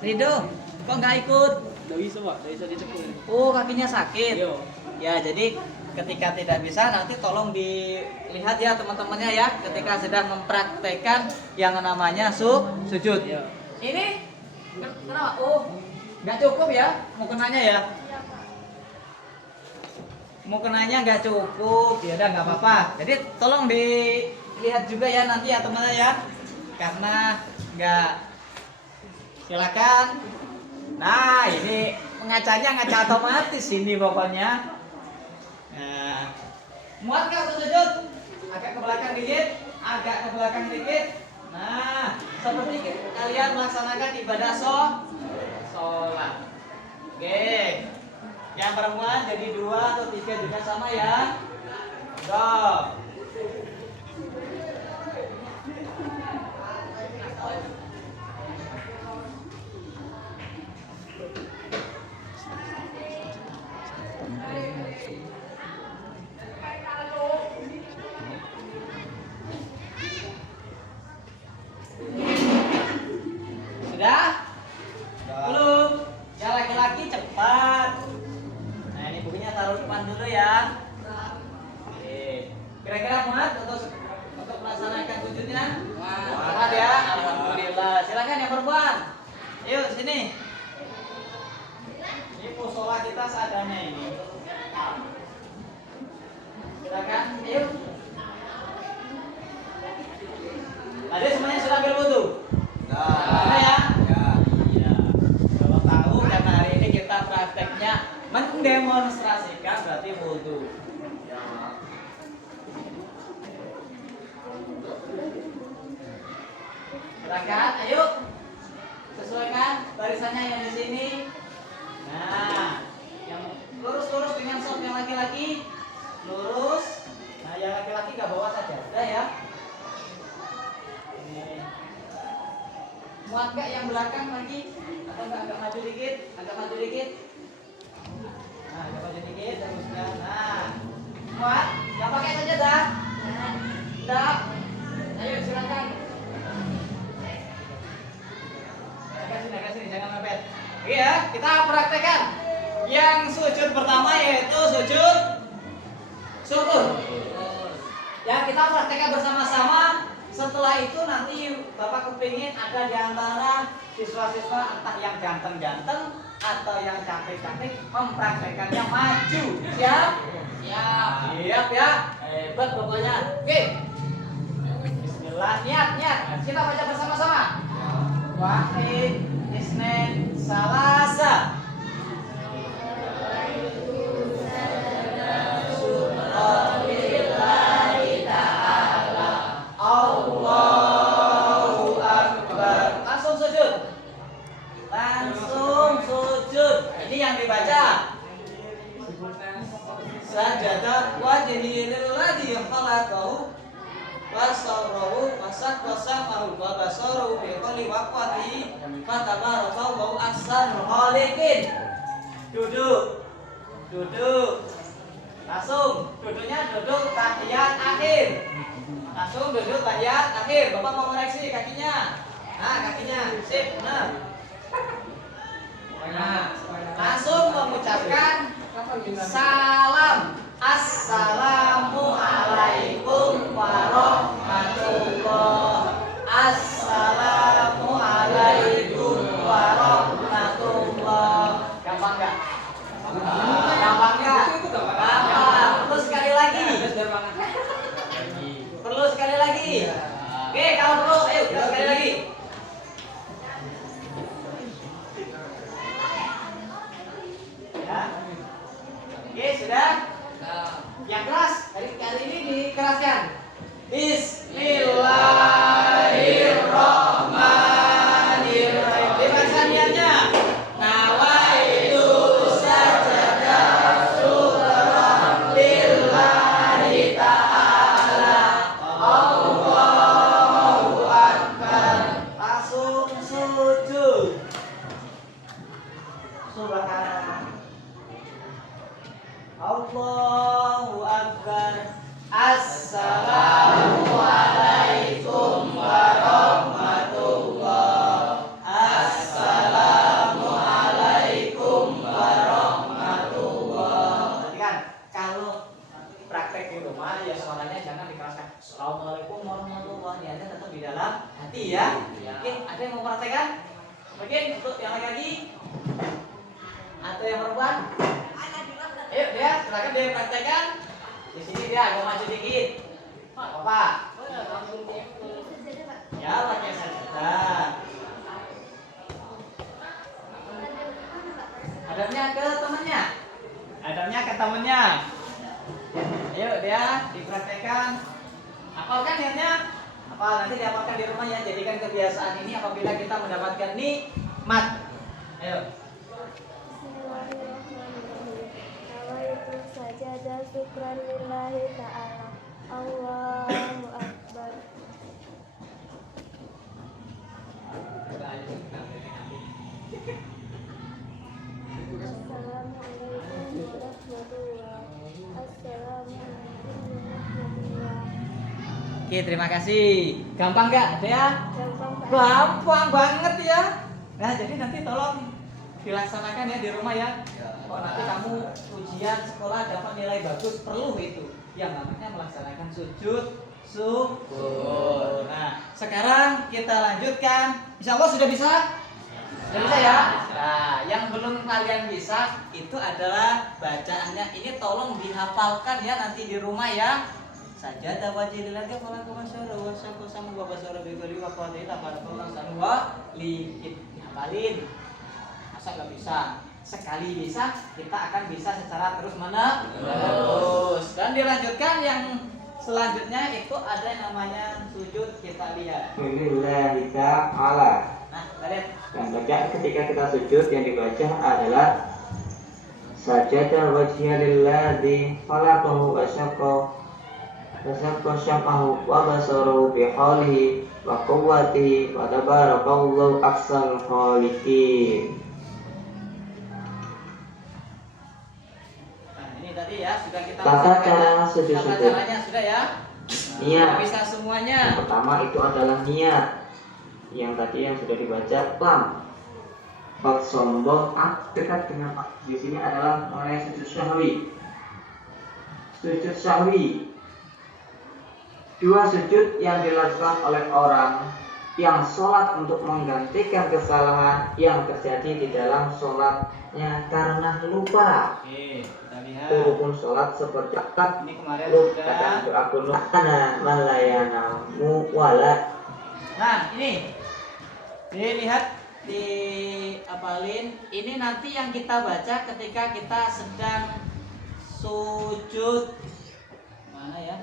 Rido, kok nggak ikut? Nggak bisa, Pak. Nggak bisa dicepul. Oh, kakinya sakit. Iya. Ya, jadi ketika tidak bisa nanti tolong dilihat ya teman-temannya ya ketika sedang mempraktekkan yang namanya sujud. Iya. Ini kenapa? Oh, nggak cukup ya mukenanya ya? Mukenanya nggak cukup, ya udah nggak apa-apa. Jadi tolong dilihat juga ya nanti ya teman-teman ya, karena nggak. Silakan. Nah, ini pengacanya ngaca otomatis ini pokoknya. Nah, muat nggak untuk sujud? Agak ke belakang dikit. Nah, seperti kalian melaksanakan ibadah sholat. Oke. Yang perempuan jadi 2 atau 3 juga sama ya. Go. Sudah? Belum? Ya laki-laki cepat. Nah, ini bukunya taruh depan dulu ya. Oke. Kira-kira muat untuk melaksanakan sujudnya? Muat ya? Alhamdulillah. Silakan yang perempuan. Yuk sini. Ini musola kita seadanya ini. Silakan. Yuk. Ada semuanya sudah ambil wudhu? Ada ya? Iya. Kalau tahu karena hari ini kita prakteknya mendemonstrasikan berarti wudhu. Silakan, ayo sesuaikan barisannya yang di sini. Nah, yang lurus dengan sop yang laki-laki lurus. Nah, yang laki-laki nggak bawa saja, udah ya. dikit, agak maju dikit. Nah, agak maju dikit, teruskan. Nah, muat, nggak pakai sajadah. Enggak. Ayo silakan. Agak sini, jangan mepet. Oke ya, kita praktekkan. Yang sujud pertama yaitu sujud syukur. Ya, kita praktekkan bersama-sama. Setelah itu nanti Bapak kepingin ada di antara siswa-siswa entah yang ganteng-ganteng atau yang cantik-cantik mempraktekannya maju. Siap? Siap ya. Hebat pokoknya. Oke. Bismillah, niat. Kita baca bersama-sama. Wahid, Isnin, Salasa. Allahu Akbar. Langsung sujud. Ini yang dibaca. Sajadah wajhi lilladzi khalaqahu wa sawrahu wa saqasamahu wa basaru bi kulli waqti fatabarakallahu ahsanul khaliqin. Duduk. Langsung duduknya duduk tahiyat akhir. Bapak mau koreksi kakinya. Nah, kakinya sip, benar. Nah, langsung mengucapkan salam. Assalamualaikum warahmatullah. Assalamualaikum warahmatullah. Gampang nggak? Gampang nggak? Gampang. Terus sekali lagi. Perlu sekali lagi. Oke, kalau perlu, ayo kita sekali lagi. Ya. Oke, sudah. Yang keras, kali ini dikeraskan. Bismillahirrahmanirrahim. Dibaca niatnya. Nawaitu sajadah syukran lillahi ta'ala. Allahu Akbar. Langsung sujud. Subhanallah. Allahu Akbar. Assalamualaikum warahmatullah. Assalamualaikum warahmatullah. Perhatikan, kalau praktek di rumah ya suaranya jangan dikeraskan. Assalamualaikum warahmatullah. Niatnya tetap di dalam hati ya. Oke, ada yang mau praktekkan? Mungkin untuk yang laki-laki atau yang perempuan? Ayo dia, silakan dia praktekkan. Di sini dia agak maju dikit. Apa? Ya, pakai sajadah. Hadapnya ke temannya. Ayo dia dipraktekkan. Hafalkan niatnya. Hafal, nanti dihafalkan di rumah ya. Jadikan kebiasaan ini apabila kita mendapatkan nikmat. Ayo. Nawaitu sajadah syukran lillahi ta'ala. Allahu Akbar. Assalamualaikum warahmatullah. Assalamualaikum warahmatullah. Oke, terima kasih. Gampang nggak, Dea? Gampang, Pak. Gampang banget ya. Nah, jadi nanti tolong dilaksanakan ya di rumah ya. Kalau nanti kamu ujian sekolah dapat nilai bagus, perlu itu. Yang namanya melaksanakan sujud syukur. Nah, sekarang kita lanjutkan. Insya Allah sudah bisa? Sudah bisa ya? Nah, yang belum kalian bisa itu adalah bacaannya. Ini tolong dihafalkan ya nanti di rumah ya. Sajadah wajhillahi khalaqahu wa sawrahu wa saqasamu wa basara bi kulli waqtin tabarakallahu sanwa liqit. Dihafalin. Masa nggak bisa? Sekali bisa, kita akan bisa secara terus menerus. Dan dilanjutkan yang selanjutnya itu ada yang namanya sujud. Kita lihat. Lillahi ta'ala. Nah, kita lihat. Dan bacaan ketika kita sujud yang dibaca adalah sajadah wajhiya lilladzi khalaqahu wa syaqahu wa basarahu bi haulihi wa quwwatihi wa tabarakallahu ahsanul khaliqin. ya, sudah kita Tata laksanakan cara ya. sujud Tata sujud. caranya sudah ya. Niat. Nah, bisa semuanya. Yang pertama itu adalah niat. Yang tadi yang sudah dibaca lam. Fat sombong dekat dengan di sini adalah mengenai sujud syahwi. Sujud syahwi. Dua sujud yang dilakukan oleh orang yang sholat untuk menggantikan kesalahan yang terjadi di dalam sholatnya karena lupa. Oke, kita lihat. Rukun sholat seperti Ini kemarin doa sudah. kunut ana malayanamu wala. Nah, ini dilihat di apalin. Ini nanti yang kita baca ketika kita sedang sujud. Mana ya?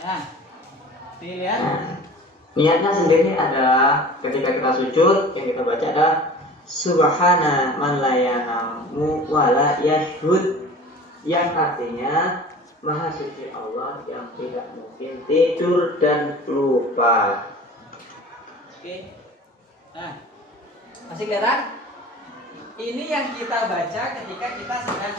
Nah, dilihat. Niatnya sendiri adalah ketika kita sujud yang kita baca adalah subhana man la yanamu wa la yashhud, yang artinya maha suci Allah yang tidak mungkin tidur dan lupa. Oke. Nah, masih kelihatan? Ini yang kita baca ketika kita sedang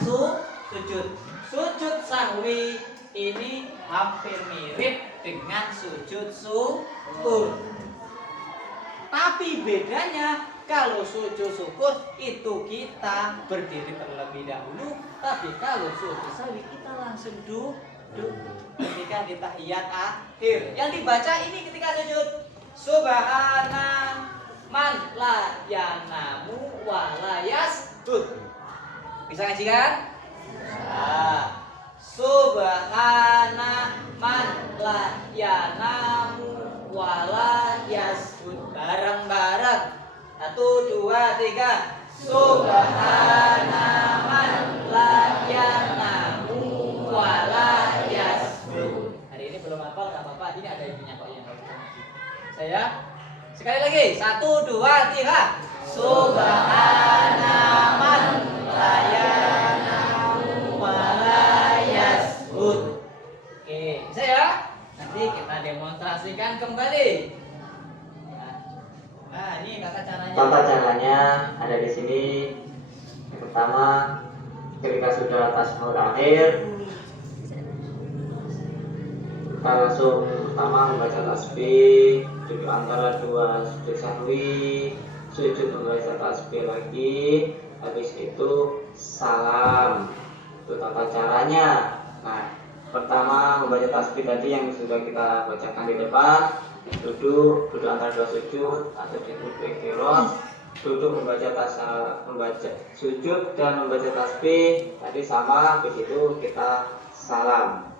sujud. Sujud sahwi ini hampir mirip dengan sujud syukur. Tapi bedanya kalau sujud syukur itu kita berdiri terlebih dahulu, tapi kalau sujud sahwi kita langsung duduk ketika tahiyat akhir. Yang dibaca ini ketika sujud. Subhana man la yanamu wa la yasjud. Bisa ngaji kan? Nah, subhana man la yanamu wa la yasjud. Bareng-bareng. 1, 2, 3. Subhana man la yanamu wa la yasjud. Hari ini belum hafal enggak apa-apa. Ini ada ibunya kok yang harus ngaji. Saya sekali lagi 1, 2, 3. Subhana man la yanamu wa la yasjud. Oke, bisa ya? Nanti kita demonstrasikan kembali. Nah, ini tata caranya. Tata caranya ada di sini. Yang pertama, ketika sudah tasbih akhir, kita langsung pertama membaca tasbih, duduk antara dua sujud sahwi, sujud membaca tasbih lagi, habis itu salam. Itu tata caranya. Nah, pertama membaca tasbih tadi yang sudah kita bacakan di depan, duduk antara dua sujud atau duduk ikhtiros, duduk membaca sujud dan membaca tasbih tadi sama, begitu kita salam.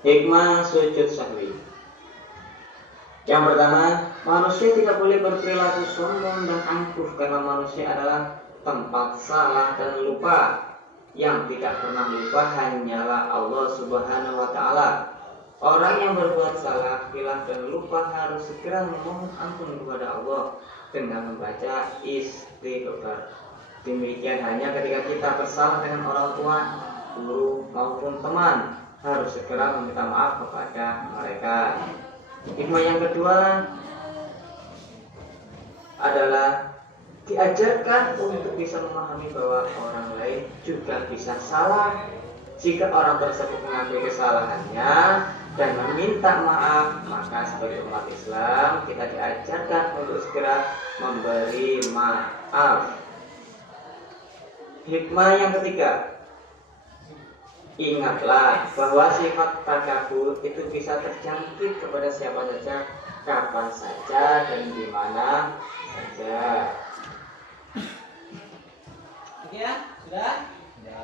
Hikmah sujud sahwi. Yang pertama, manusia tidak boleh berperilaku sombong dan angkuh karena manusia adalah tempat salah dan lupa. Yang tidak pernah lupa hanyalah Allah Subhanahu wa Ta'ala. Orang yang berbuat salah, khilaf dan lupa harus segera memohon ampun kepada Allah dengan membaca istighfar. Demikian hanya ketika kita bersalah dengan orang tua, guru maupun teman, harus segera meminta maaf kepada mereka. Hikmah yang kedua adalah diajarkan untuk bisa memahami bahwa orang lain juga bisa salah. Jika orang tersebut mengakui kesalahannya dan meminta maaf, maka sebagai umat Islam kita diajarkan untuk segera memberi maaf. Hikmah yang ketiga, ingatlah bahwa sifat takabur itu bisa terjangkit kepada siapa saja, kapan saja, dan di mana saja. Oke ya, sudah?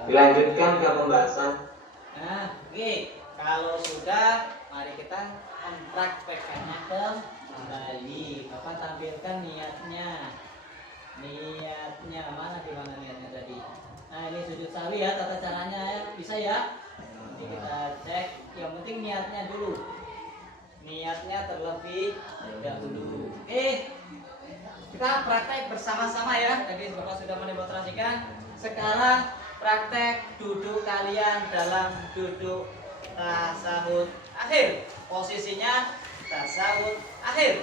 Dilanjutkan ke pembahasan. Nah, oke. Kalau sudah, mari kita mempraktekannya kembali. Bapak tampilkan niatnya. Niatnya mana, di mana niatnya tadi? Nah, ini sujud sahwi ya, tata caranya ya. Bisa ya? Nanti kita cek. Yang penting niatnya dulu. Niatnya terlebih dahulu. Kita praktek bersama-sama ya. Tadi Bapak sudah mendemonstrasikan. Sekarang praktek duduk kalian dalam duduk tasawuf akhir. Posisinya tasawuf akhir.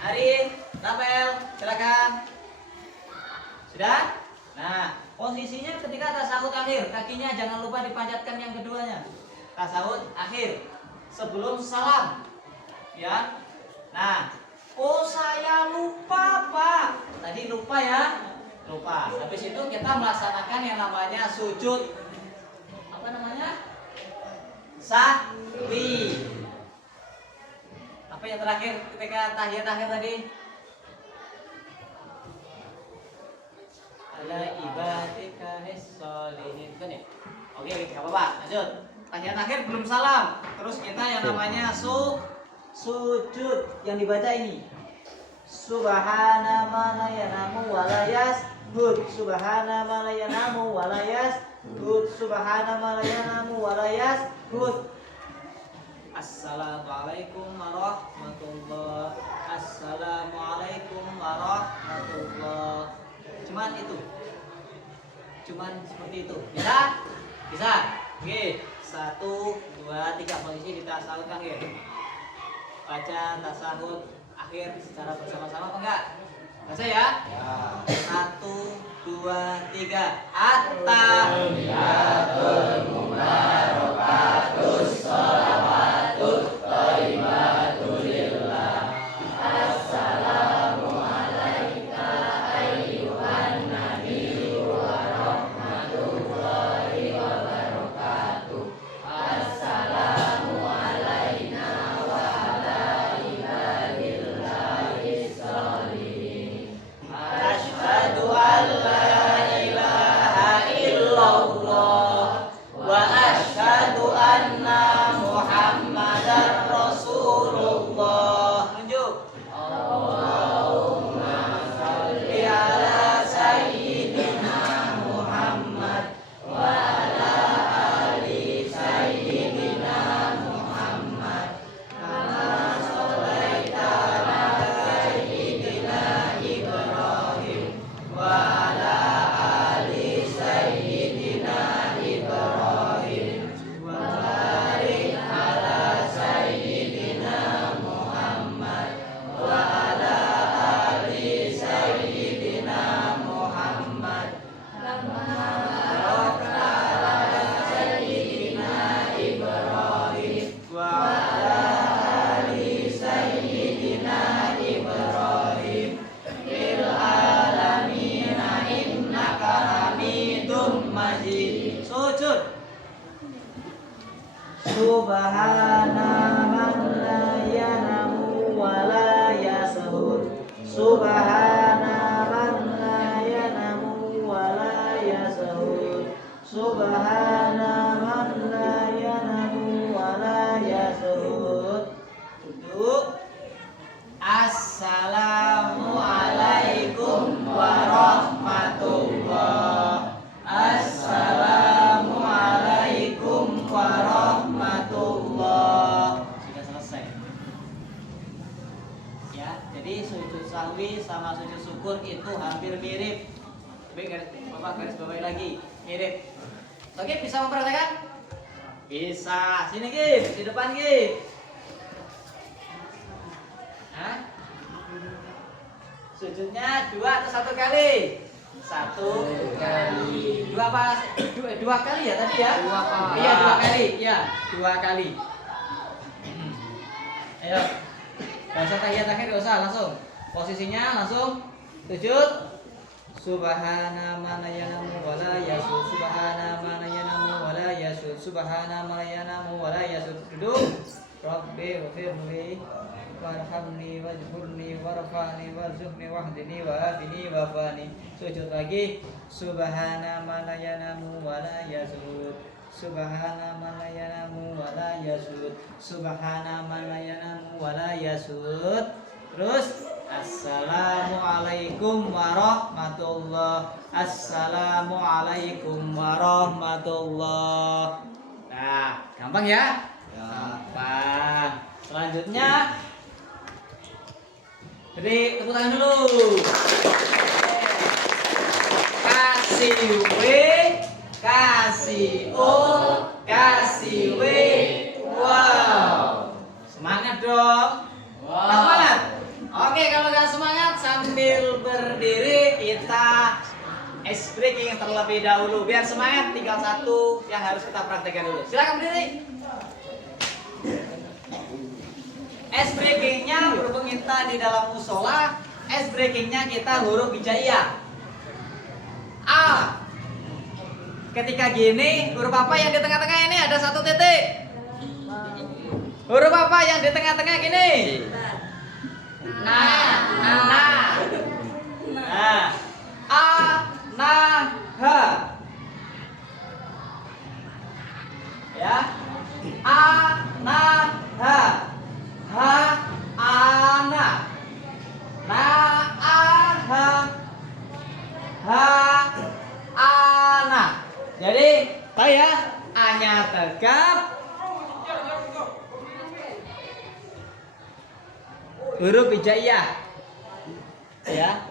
Hari Rapel, silakan. Sudah? Nah, posisinya ketika tasawuf akhir, kakinya jangan lupa dipanjatkan yang keduanya. Tasawuf akhir sebelum salam. Ya. Nah, oh saya lupa, Pak. Tadi lupa ya? Lupa. Habis itu kita melaksanakan yang namanya sujud. Apa namanya? Sahwi. Apa yang terakhir ketika tahiyat akhir tadi? Ala ibadika his-sholihin, kan ya? Oke, enggak apa-apa. Lanjut. Tahiyat akhir belum salam. Terus kita yang namanya sujud yang dibaca ini. Subhana man la yanamu wa la yasjud. Subhana man la yanamu wa la yasjud. Subhana man la yanamu wa la yasjud. Assalamualaikum warahmatullahi. Assalamualaikum warahmatullahi. Cuman itu. Cuman seperti itu. Bisa? Bisa. Oke. 1, 2, 3 posisi di tasawuf akhir. Baca tasawuf akhir secara bersama-sama apa enggak? Baca ya? 1, 2, 3. At-tahiyatul mubarakatus shalawatut thayyibatul lillah. Assalamu alayka ayyuhan nabiyyu wa rahmatullahi wa barakatuh. Assalamu alayna wa ala ibadillahi sholihin. Asyhadu an la ilaha illallah wa asyhadu anna Muhammadar Rasulullah. Tunjuk. Allahumma sholli ala sayyidina Muhammad wa ala ali sayyidina Muhammad. Kama shallaita ala sayyidina Ibrahim wa ala ali sayyidina Ibrahim wa barik ala sayyidina Muhammad wa ala ali sayyidina Muhammad. Kama barakta ala sayyidina Ibrahim wa ala ali sayyidina Ibrahim fil alamin innaka hamidum majid. Sujud. Subhana man la yanamu wa la yasjud. Subhana man la yanamu wa la yasjud. Subhana man la yanamu wa la yasjud. Duduk. Assalamualaikum warahmatullahi. Assalamualaikum warahmatullahi. Sudah selesai. Ya, jadi sujud sahwi sama sujud syukur itu hampir mirip. Bapak garis bawahi lagi, mirip. Oke, bisa mempraktekkan? Bisa. Sini Gif, di depan Gif. Hah? Sujudnya 2 atau 1 kali? 1 kali. 2 apa? 2 kali ya tadi ya? 2 kali. Iya, 2 kali. Iya, 2 kali. Ayo. Gak usah tahiyat akhir, gak usah, langsung. Posisinya langsung sujud. Subhana man la yanamu wa la yasjud. Subhana man la yanamu wa la yasjud. Subhana man la yanamu wa la yasjud. Duduk. Rabbi ighfirli warhamni wajburni warfa'ni warzuqni wahdini wa'afini wa'afani. Sujud lagi. Subhana man la yanamu wa la yasjud. Subhana man la yanamu wa la yasjud. Subhana man la yanamu wa la yasjud. Terus Assalamualaikum warahmatullahi. Assalamualaikum warahmatullahi. Nah, gampang ya? Gampang. Selanjutnya beri tepuk tangan dulu. Kasih W, kasih O, kasih W. Wow. Semangat dong. Semangat. Oke, kalau nggak semangat sambil berdiri kita ice breaking terlebih dahulu. Biar semangat, tinggal satu yang harus kita praktekkan dulu. Silakan berdiri. Ice breakingnya berhubung kita di dalam musola, ice breakingnya kita huruf hijaiyah. A. Ketika gini, huruf apa yang di tengah-tengah ini ada satu titik? Huruf apa yang di tengah-tengah gini? Nah. A, na, ha. Ya. A, na, ha. Ha, ana. Na, a, ha. Ha, ana. Jadi, tahu ya? A-nya tegap. Huruf hijaiyah. Ya.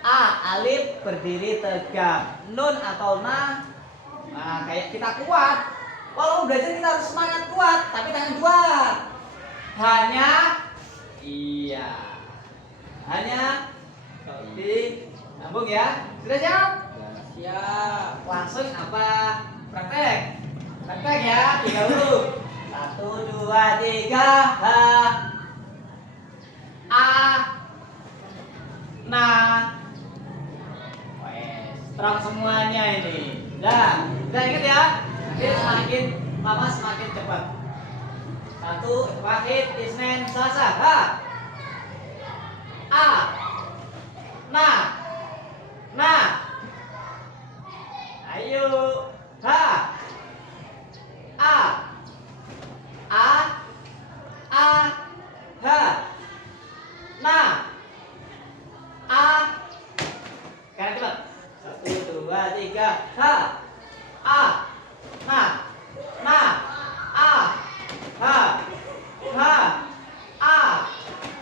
A, alif berdiri tegap. Nun atau na, nah kayak kita kuat. Walaupun belajar kita harus semangat kuat, tapi tangan dua. Hanya hanya di sambung ya. Sudah siap? Siap. Langsung apa? Praktek. Praktek ya, 3 huruf. 1, 2, 3. Ha. A, na. Terang semuanya ini. Udah ingat ya. Nanti semakin lama semakin cepat. 1, Wahid, Isnin, Selasa. Ha. A, na. Ayo. Ha. A, ha. Na. A. Kanan cepat. 1, 2, 3. Ha. A. Na. A. Ha. Ha. A.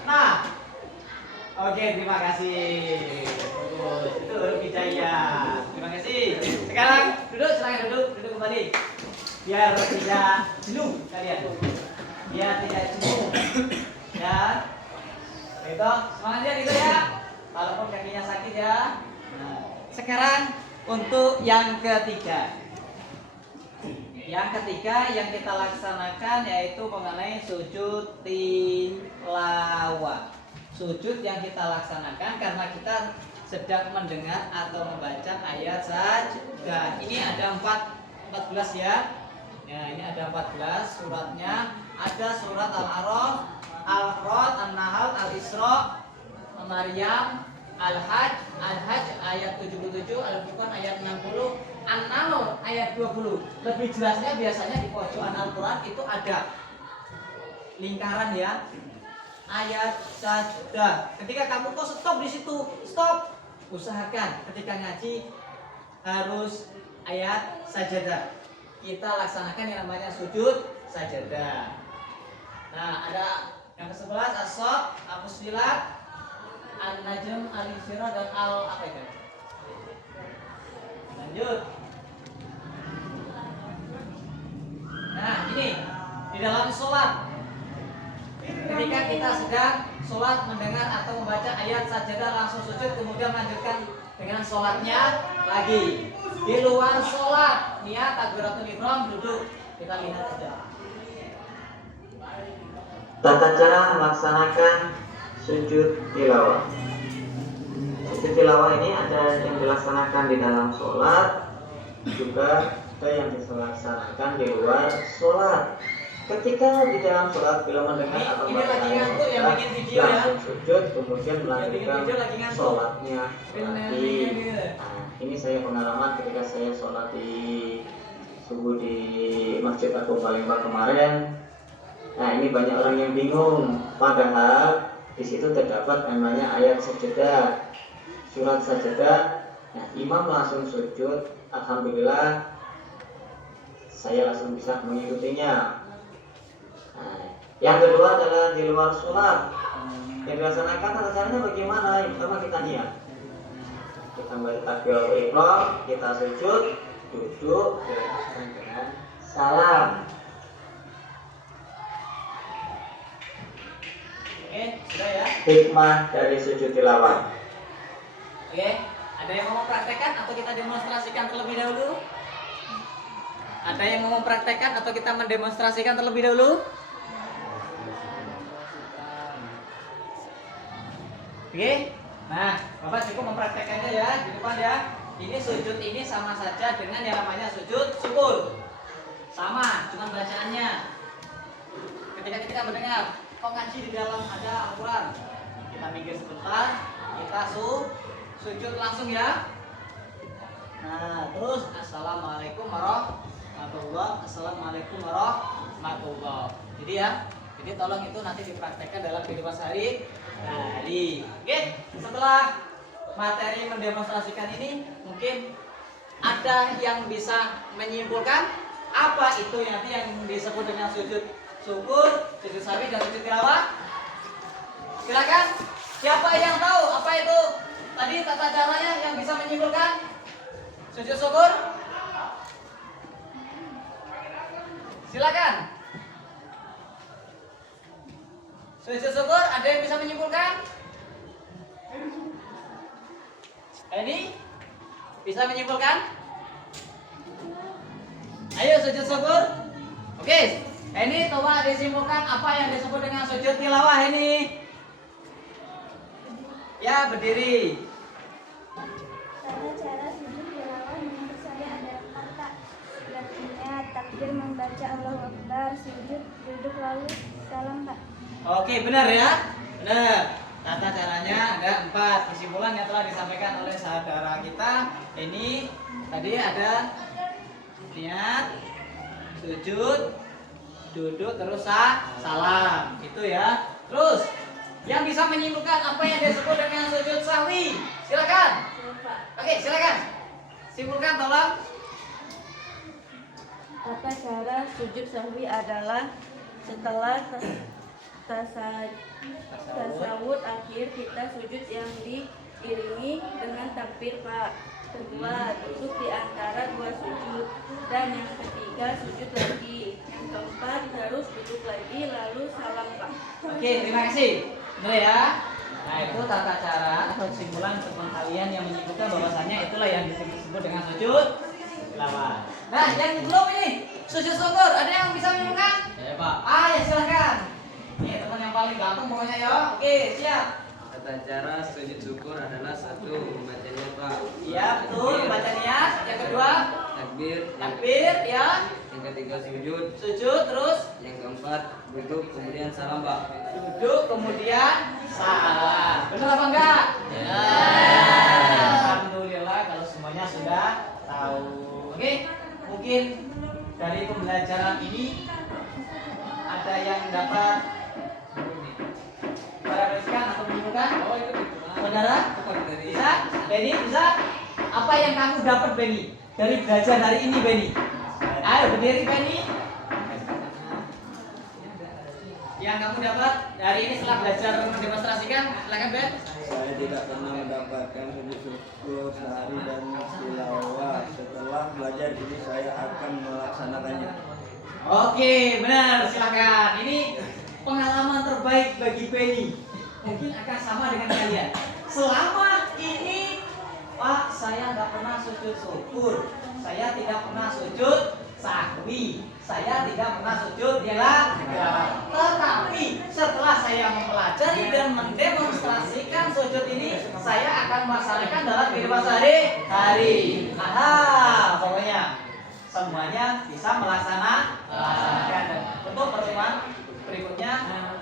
Na. Oke, terima kasih. Bagus. Itu huruf hijaiyah. Terima kasih. Sekarang silakan duduk kembali. Biar tidak jenuh kalian. Biar tidak jenuh. Ya. Itu semangat ya gitu ya. Walaupun kakinya sakit ya. Nah, sekarang untuk yang ketiga. Yang ketiga yang kita laksanakan yaitu mengenai sujud tilawah. Sujud yang kita laksanakan karena kita sedang mendengar atau membaca ayat sajdah. Ini ada 14 ya. Ya, ini ada 14 suratnya. Ada surat Al-A'raf, Al-Rod, An-Nahl, Al-Isra, Maryam, Al-Hajj ayat 77, Al-Furqan ayat 60, An-Naml ayat 20. Lebih jelasnya biasanya di pojokan Al-Qur'an itu ada lingkaran ya. Ayat sajdah. Ketika kamu kok stop di situ, stop. Usahakan ketika ngaji harus ayat sajadah. Kita laksanakan yang namanya sujud sajadah. Nah, ada yang ke-11 As-Saff, Al-Fussilat, An-Najm, Al-Insyirah dan Al-Aqidah. Lanjut. Nah, ini di dalam sholat. Ketika kita sedang sholat mendengar atau membaca ayat sajadah langsung sujud kemudian melanjutkan dengan sholatnya lagi. Di luar sholat niat takbiratul ihram duduk. Kita lihat saja. Tata cara melaksanakan sujud tilawah. Sujud tilawah ini ada yang dilaksanakan di dalam sholat, juga ada yang dilaksanakan di luar sholat. Ketika di dalam sholat bila mendengar atau membaca langsung sujud kemudian melanjutkan sholatnya lagi. Nah, ini saya pengalaman ketika saya sholat di subuh di Masjid Agung Palembang kemarin. Nah, ini banyak orang yang bingung, padahal di situ terdapat namanya ayat sajadah, surat sajadah. Nah, imam langsung sujud, alhamdulillah saya langsung bisa mengikutinya. Nah, yang kedua adalah di luar sholat. Yang dilaksanakan tata caranya bagaimana? Yang pertama kita niat. Kita membaca takbiratul ihram, kita sujud, duduk, dengan salam. Oke, sudah ya. Hikmah dari sujud tilawah. Oke, ada yang mau mempraktekkan atau kita demonstrasikan terlebih dahulu? Ada yang mau mempraktekkan atau kita mendemonstrasikan terlebih dahulu? Oke, nah Bapak cukup mempraktekkannya ya di depan ya. Ini sujud ini sama saja dengan yang namanya sujud syukur. Sama, cuma bacaannya. Ketika kita mendengar kok ngaji di dalam ada Al-Quran, kita minggir sebentar, kita sujud langsung ya. Nah, terus assalamualaikum warahmatullahi, assalamualaikum warahmatullahi. Jadi ya, jadi tolong itu nanti dipraktekkan dalam kehidupan sehari-hari. Oke, setelah materi mendemonstrasikan ini, mungkin ada yang bisa menyimpulkan apa itu nanti yang disebut dengan sujud syukur, sujud sahwi, dan sujud tilawah? Silakan. Siapa yang tahu apa itu tadi tata caranya yang bisa menyimpulkan sujud syukur? Silakan. Sujud syukur ada yang bisa menyimpulkan? Ini bisa menyimpulkan? Ayo sujud syukur. Oke, ini coba disimpulkan apa yang disebut dengan sujud tilawah ini. Ya, berdiri. Tata cara sujud tilawah menurut saya ada 4 Kak. Artinya takbir, membaca Allahu Akbar, sujud, duduk lalu salam Kak. Oke, benar ya? Benar. Tata caranya ada 4. Kesimpulan yang telah disampaikan oleh saudara kita ini tadi ada niat, sujud, duduk, terus salam. Itu ya. Terus yang bisa menyimpulkan apa yang disebut dengan sujud sahwi? Silakan. Oke, silakan. Simpulkan tolong. Tata cara sujud sahwi adalah setelah tasawuf akhir kita sujud yang diiringi dengan takbir Pak. Kedua, duduk di antara 2 sujud, dan yang ketiga sujud lagi. Yang keempat harus duduk lagi lalu salam Pak. Oke, terima kasih. Benar ya? Nah, itu tata cara atau kesimpulan untuk kalian yang menyebutkan bahwasannya itulah yang disebut dengan sujud tilawah. Nah, yang belum ini sujud syukur, ada yang bisa menyimpulkan? Ya Pak. Ya silakan. Ini teman yang paling gampang pokoknya ya. Oke, siap. Tata cara sujud syukur adalah 1. Membaca niat Pak. Iya, betul. Baca niat. Yang kedua, takbir ya. Yang ketiga sujud. Sujud terus Yang keempat duduk kemudian salam Pak. duduk kemudian salam. Benar apa enggak? Ya. Alhamdulillah kalau semuanya sudah tahu. Oke, mungkin dari pembelajaran ini ada yang dapat merefleksikan atau menyimpulkan? Oh, itu saudara? Bisa? Benny, bisa? Apa yang kamu dapat, Benny? Dari belajar hari ini, Benny? Ayo, berdiri, Benny. Yang kamu dapat hari ini setelah belajar mendemonstrasikan, silakan, Ben. Saya tidak pernah mendapatkan sujud syukur sehari dan tilawah. Setelah belajar ini saya akan melaksanakannya. Oke, benar, silakan. Ini pengalaman terbaik bagi Benny. Mungkin akan sama dengan kalian. Selama ini, Pak, saya nggak pernah sujud syukur. Saya tidak pernah sujud sahwi. Saya tidak pernah sujud tilawah. Tetapi setelah saya mempelajari dan mendemonstrasikan sujud ini, saya akan melaksanakan dalam kehidupan sehari-hari. Pokoknya semuanya bisa melaksanakan. Untuk pertemuan berikutnya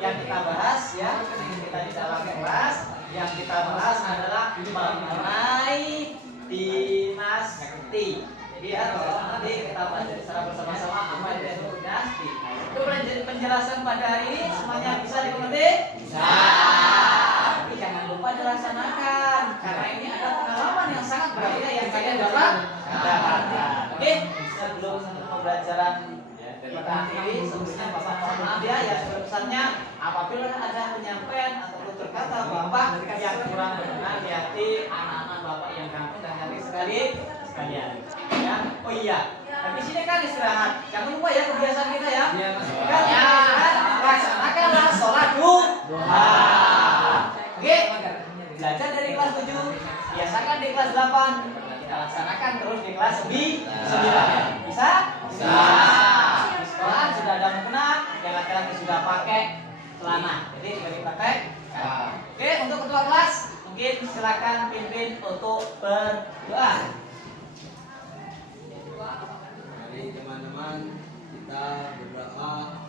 yang kita bahas ya, kita di dalam kelas yang kita bahas adalah mengenai dinasti. Jadi ya, nanti kita bahas secara bersama-sama apa itu dinasti. Itu penjelasan pada hari ini semuanya bisa dimengerti? Bisa. Tapi jangan lupa dilaksanakan karena ini ada pengalaman yang sangat berbeda yang kalian dapat dapatkan. Oke, sebelum pembelajaran kita akhiri, sebelumnya Bapak mohon maaf ya yang sebesarnya apabila ada penyampaian atau tutur kata Bapak yang kurang berkenan di hati anak-anak Bapak yang kampung dan cantik sekalian. Ya, oh iya. Habis ini kan istirahat. Jangan lupa ya kebiasaan kita ya. Iya, Mas. Ya, laksanakanlah sholat duha. Oke. Belajar dari kelas 7. Biasakan kelas 8. Kita laksanakan terus di kelas 9. Bisa? Bisa. Di sekolah sudah ada mukena, yang laki-laki sudah pakai celana. Jadi sudah dipakai. Oke, untuk ketua kelas mungkin silakan pimpin untuk berdoa. Mari teman-teman kita berdoa.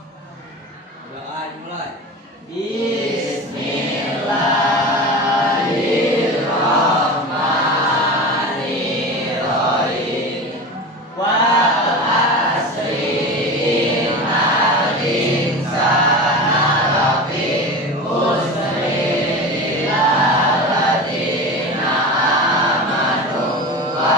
Doa dimulai. Bismillahirrahmanirrahim. Wal asri innal insana lafi khusri illa alladziina aamanu wa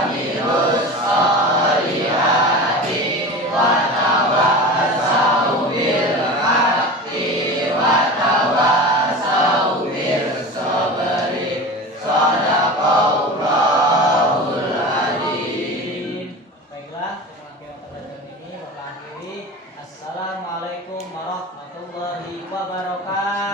amilus sholihati wa tawassaw bil haqqi wa tawassaw bis sabri. Shadaqallahul adzim. Baiklah, dengan pelajaran ini Bapak akhiri. Assalamualaikum warahmatullahi wabarakatuh.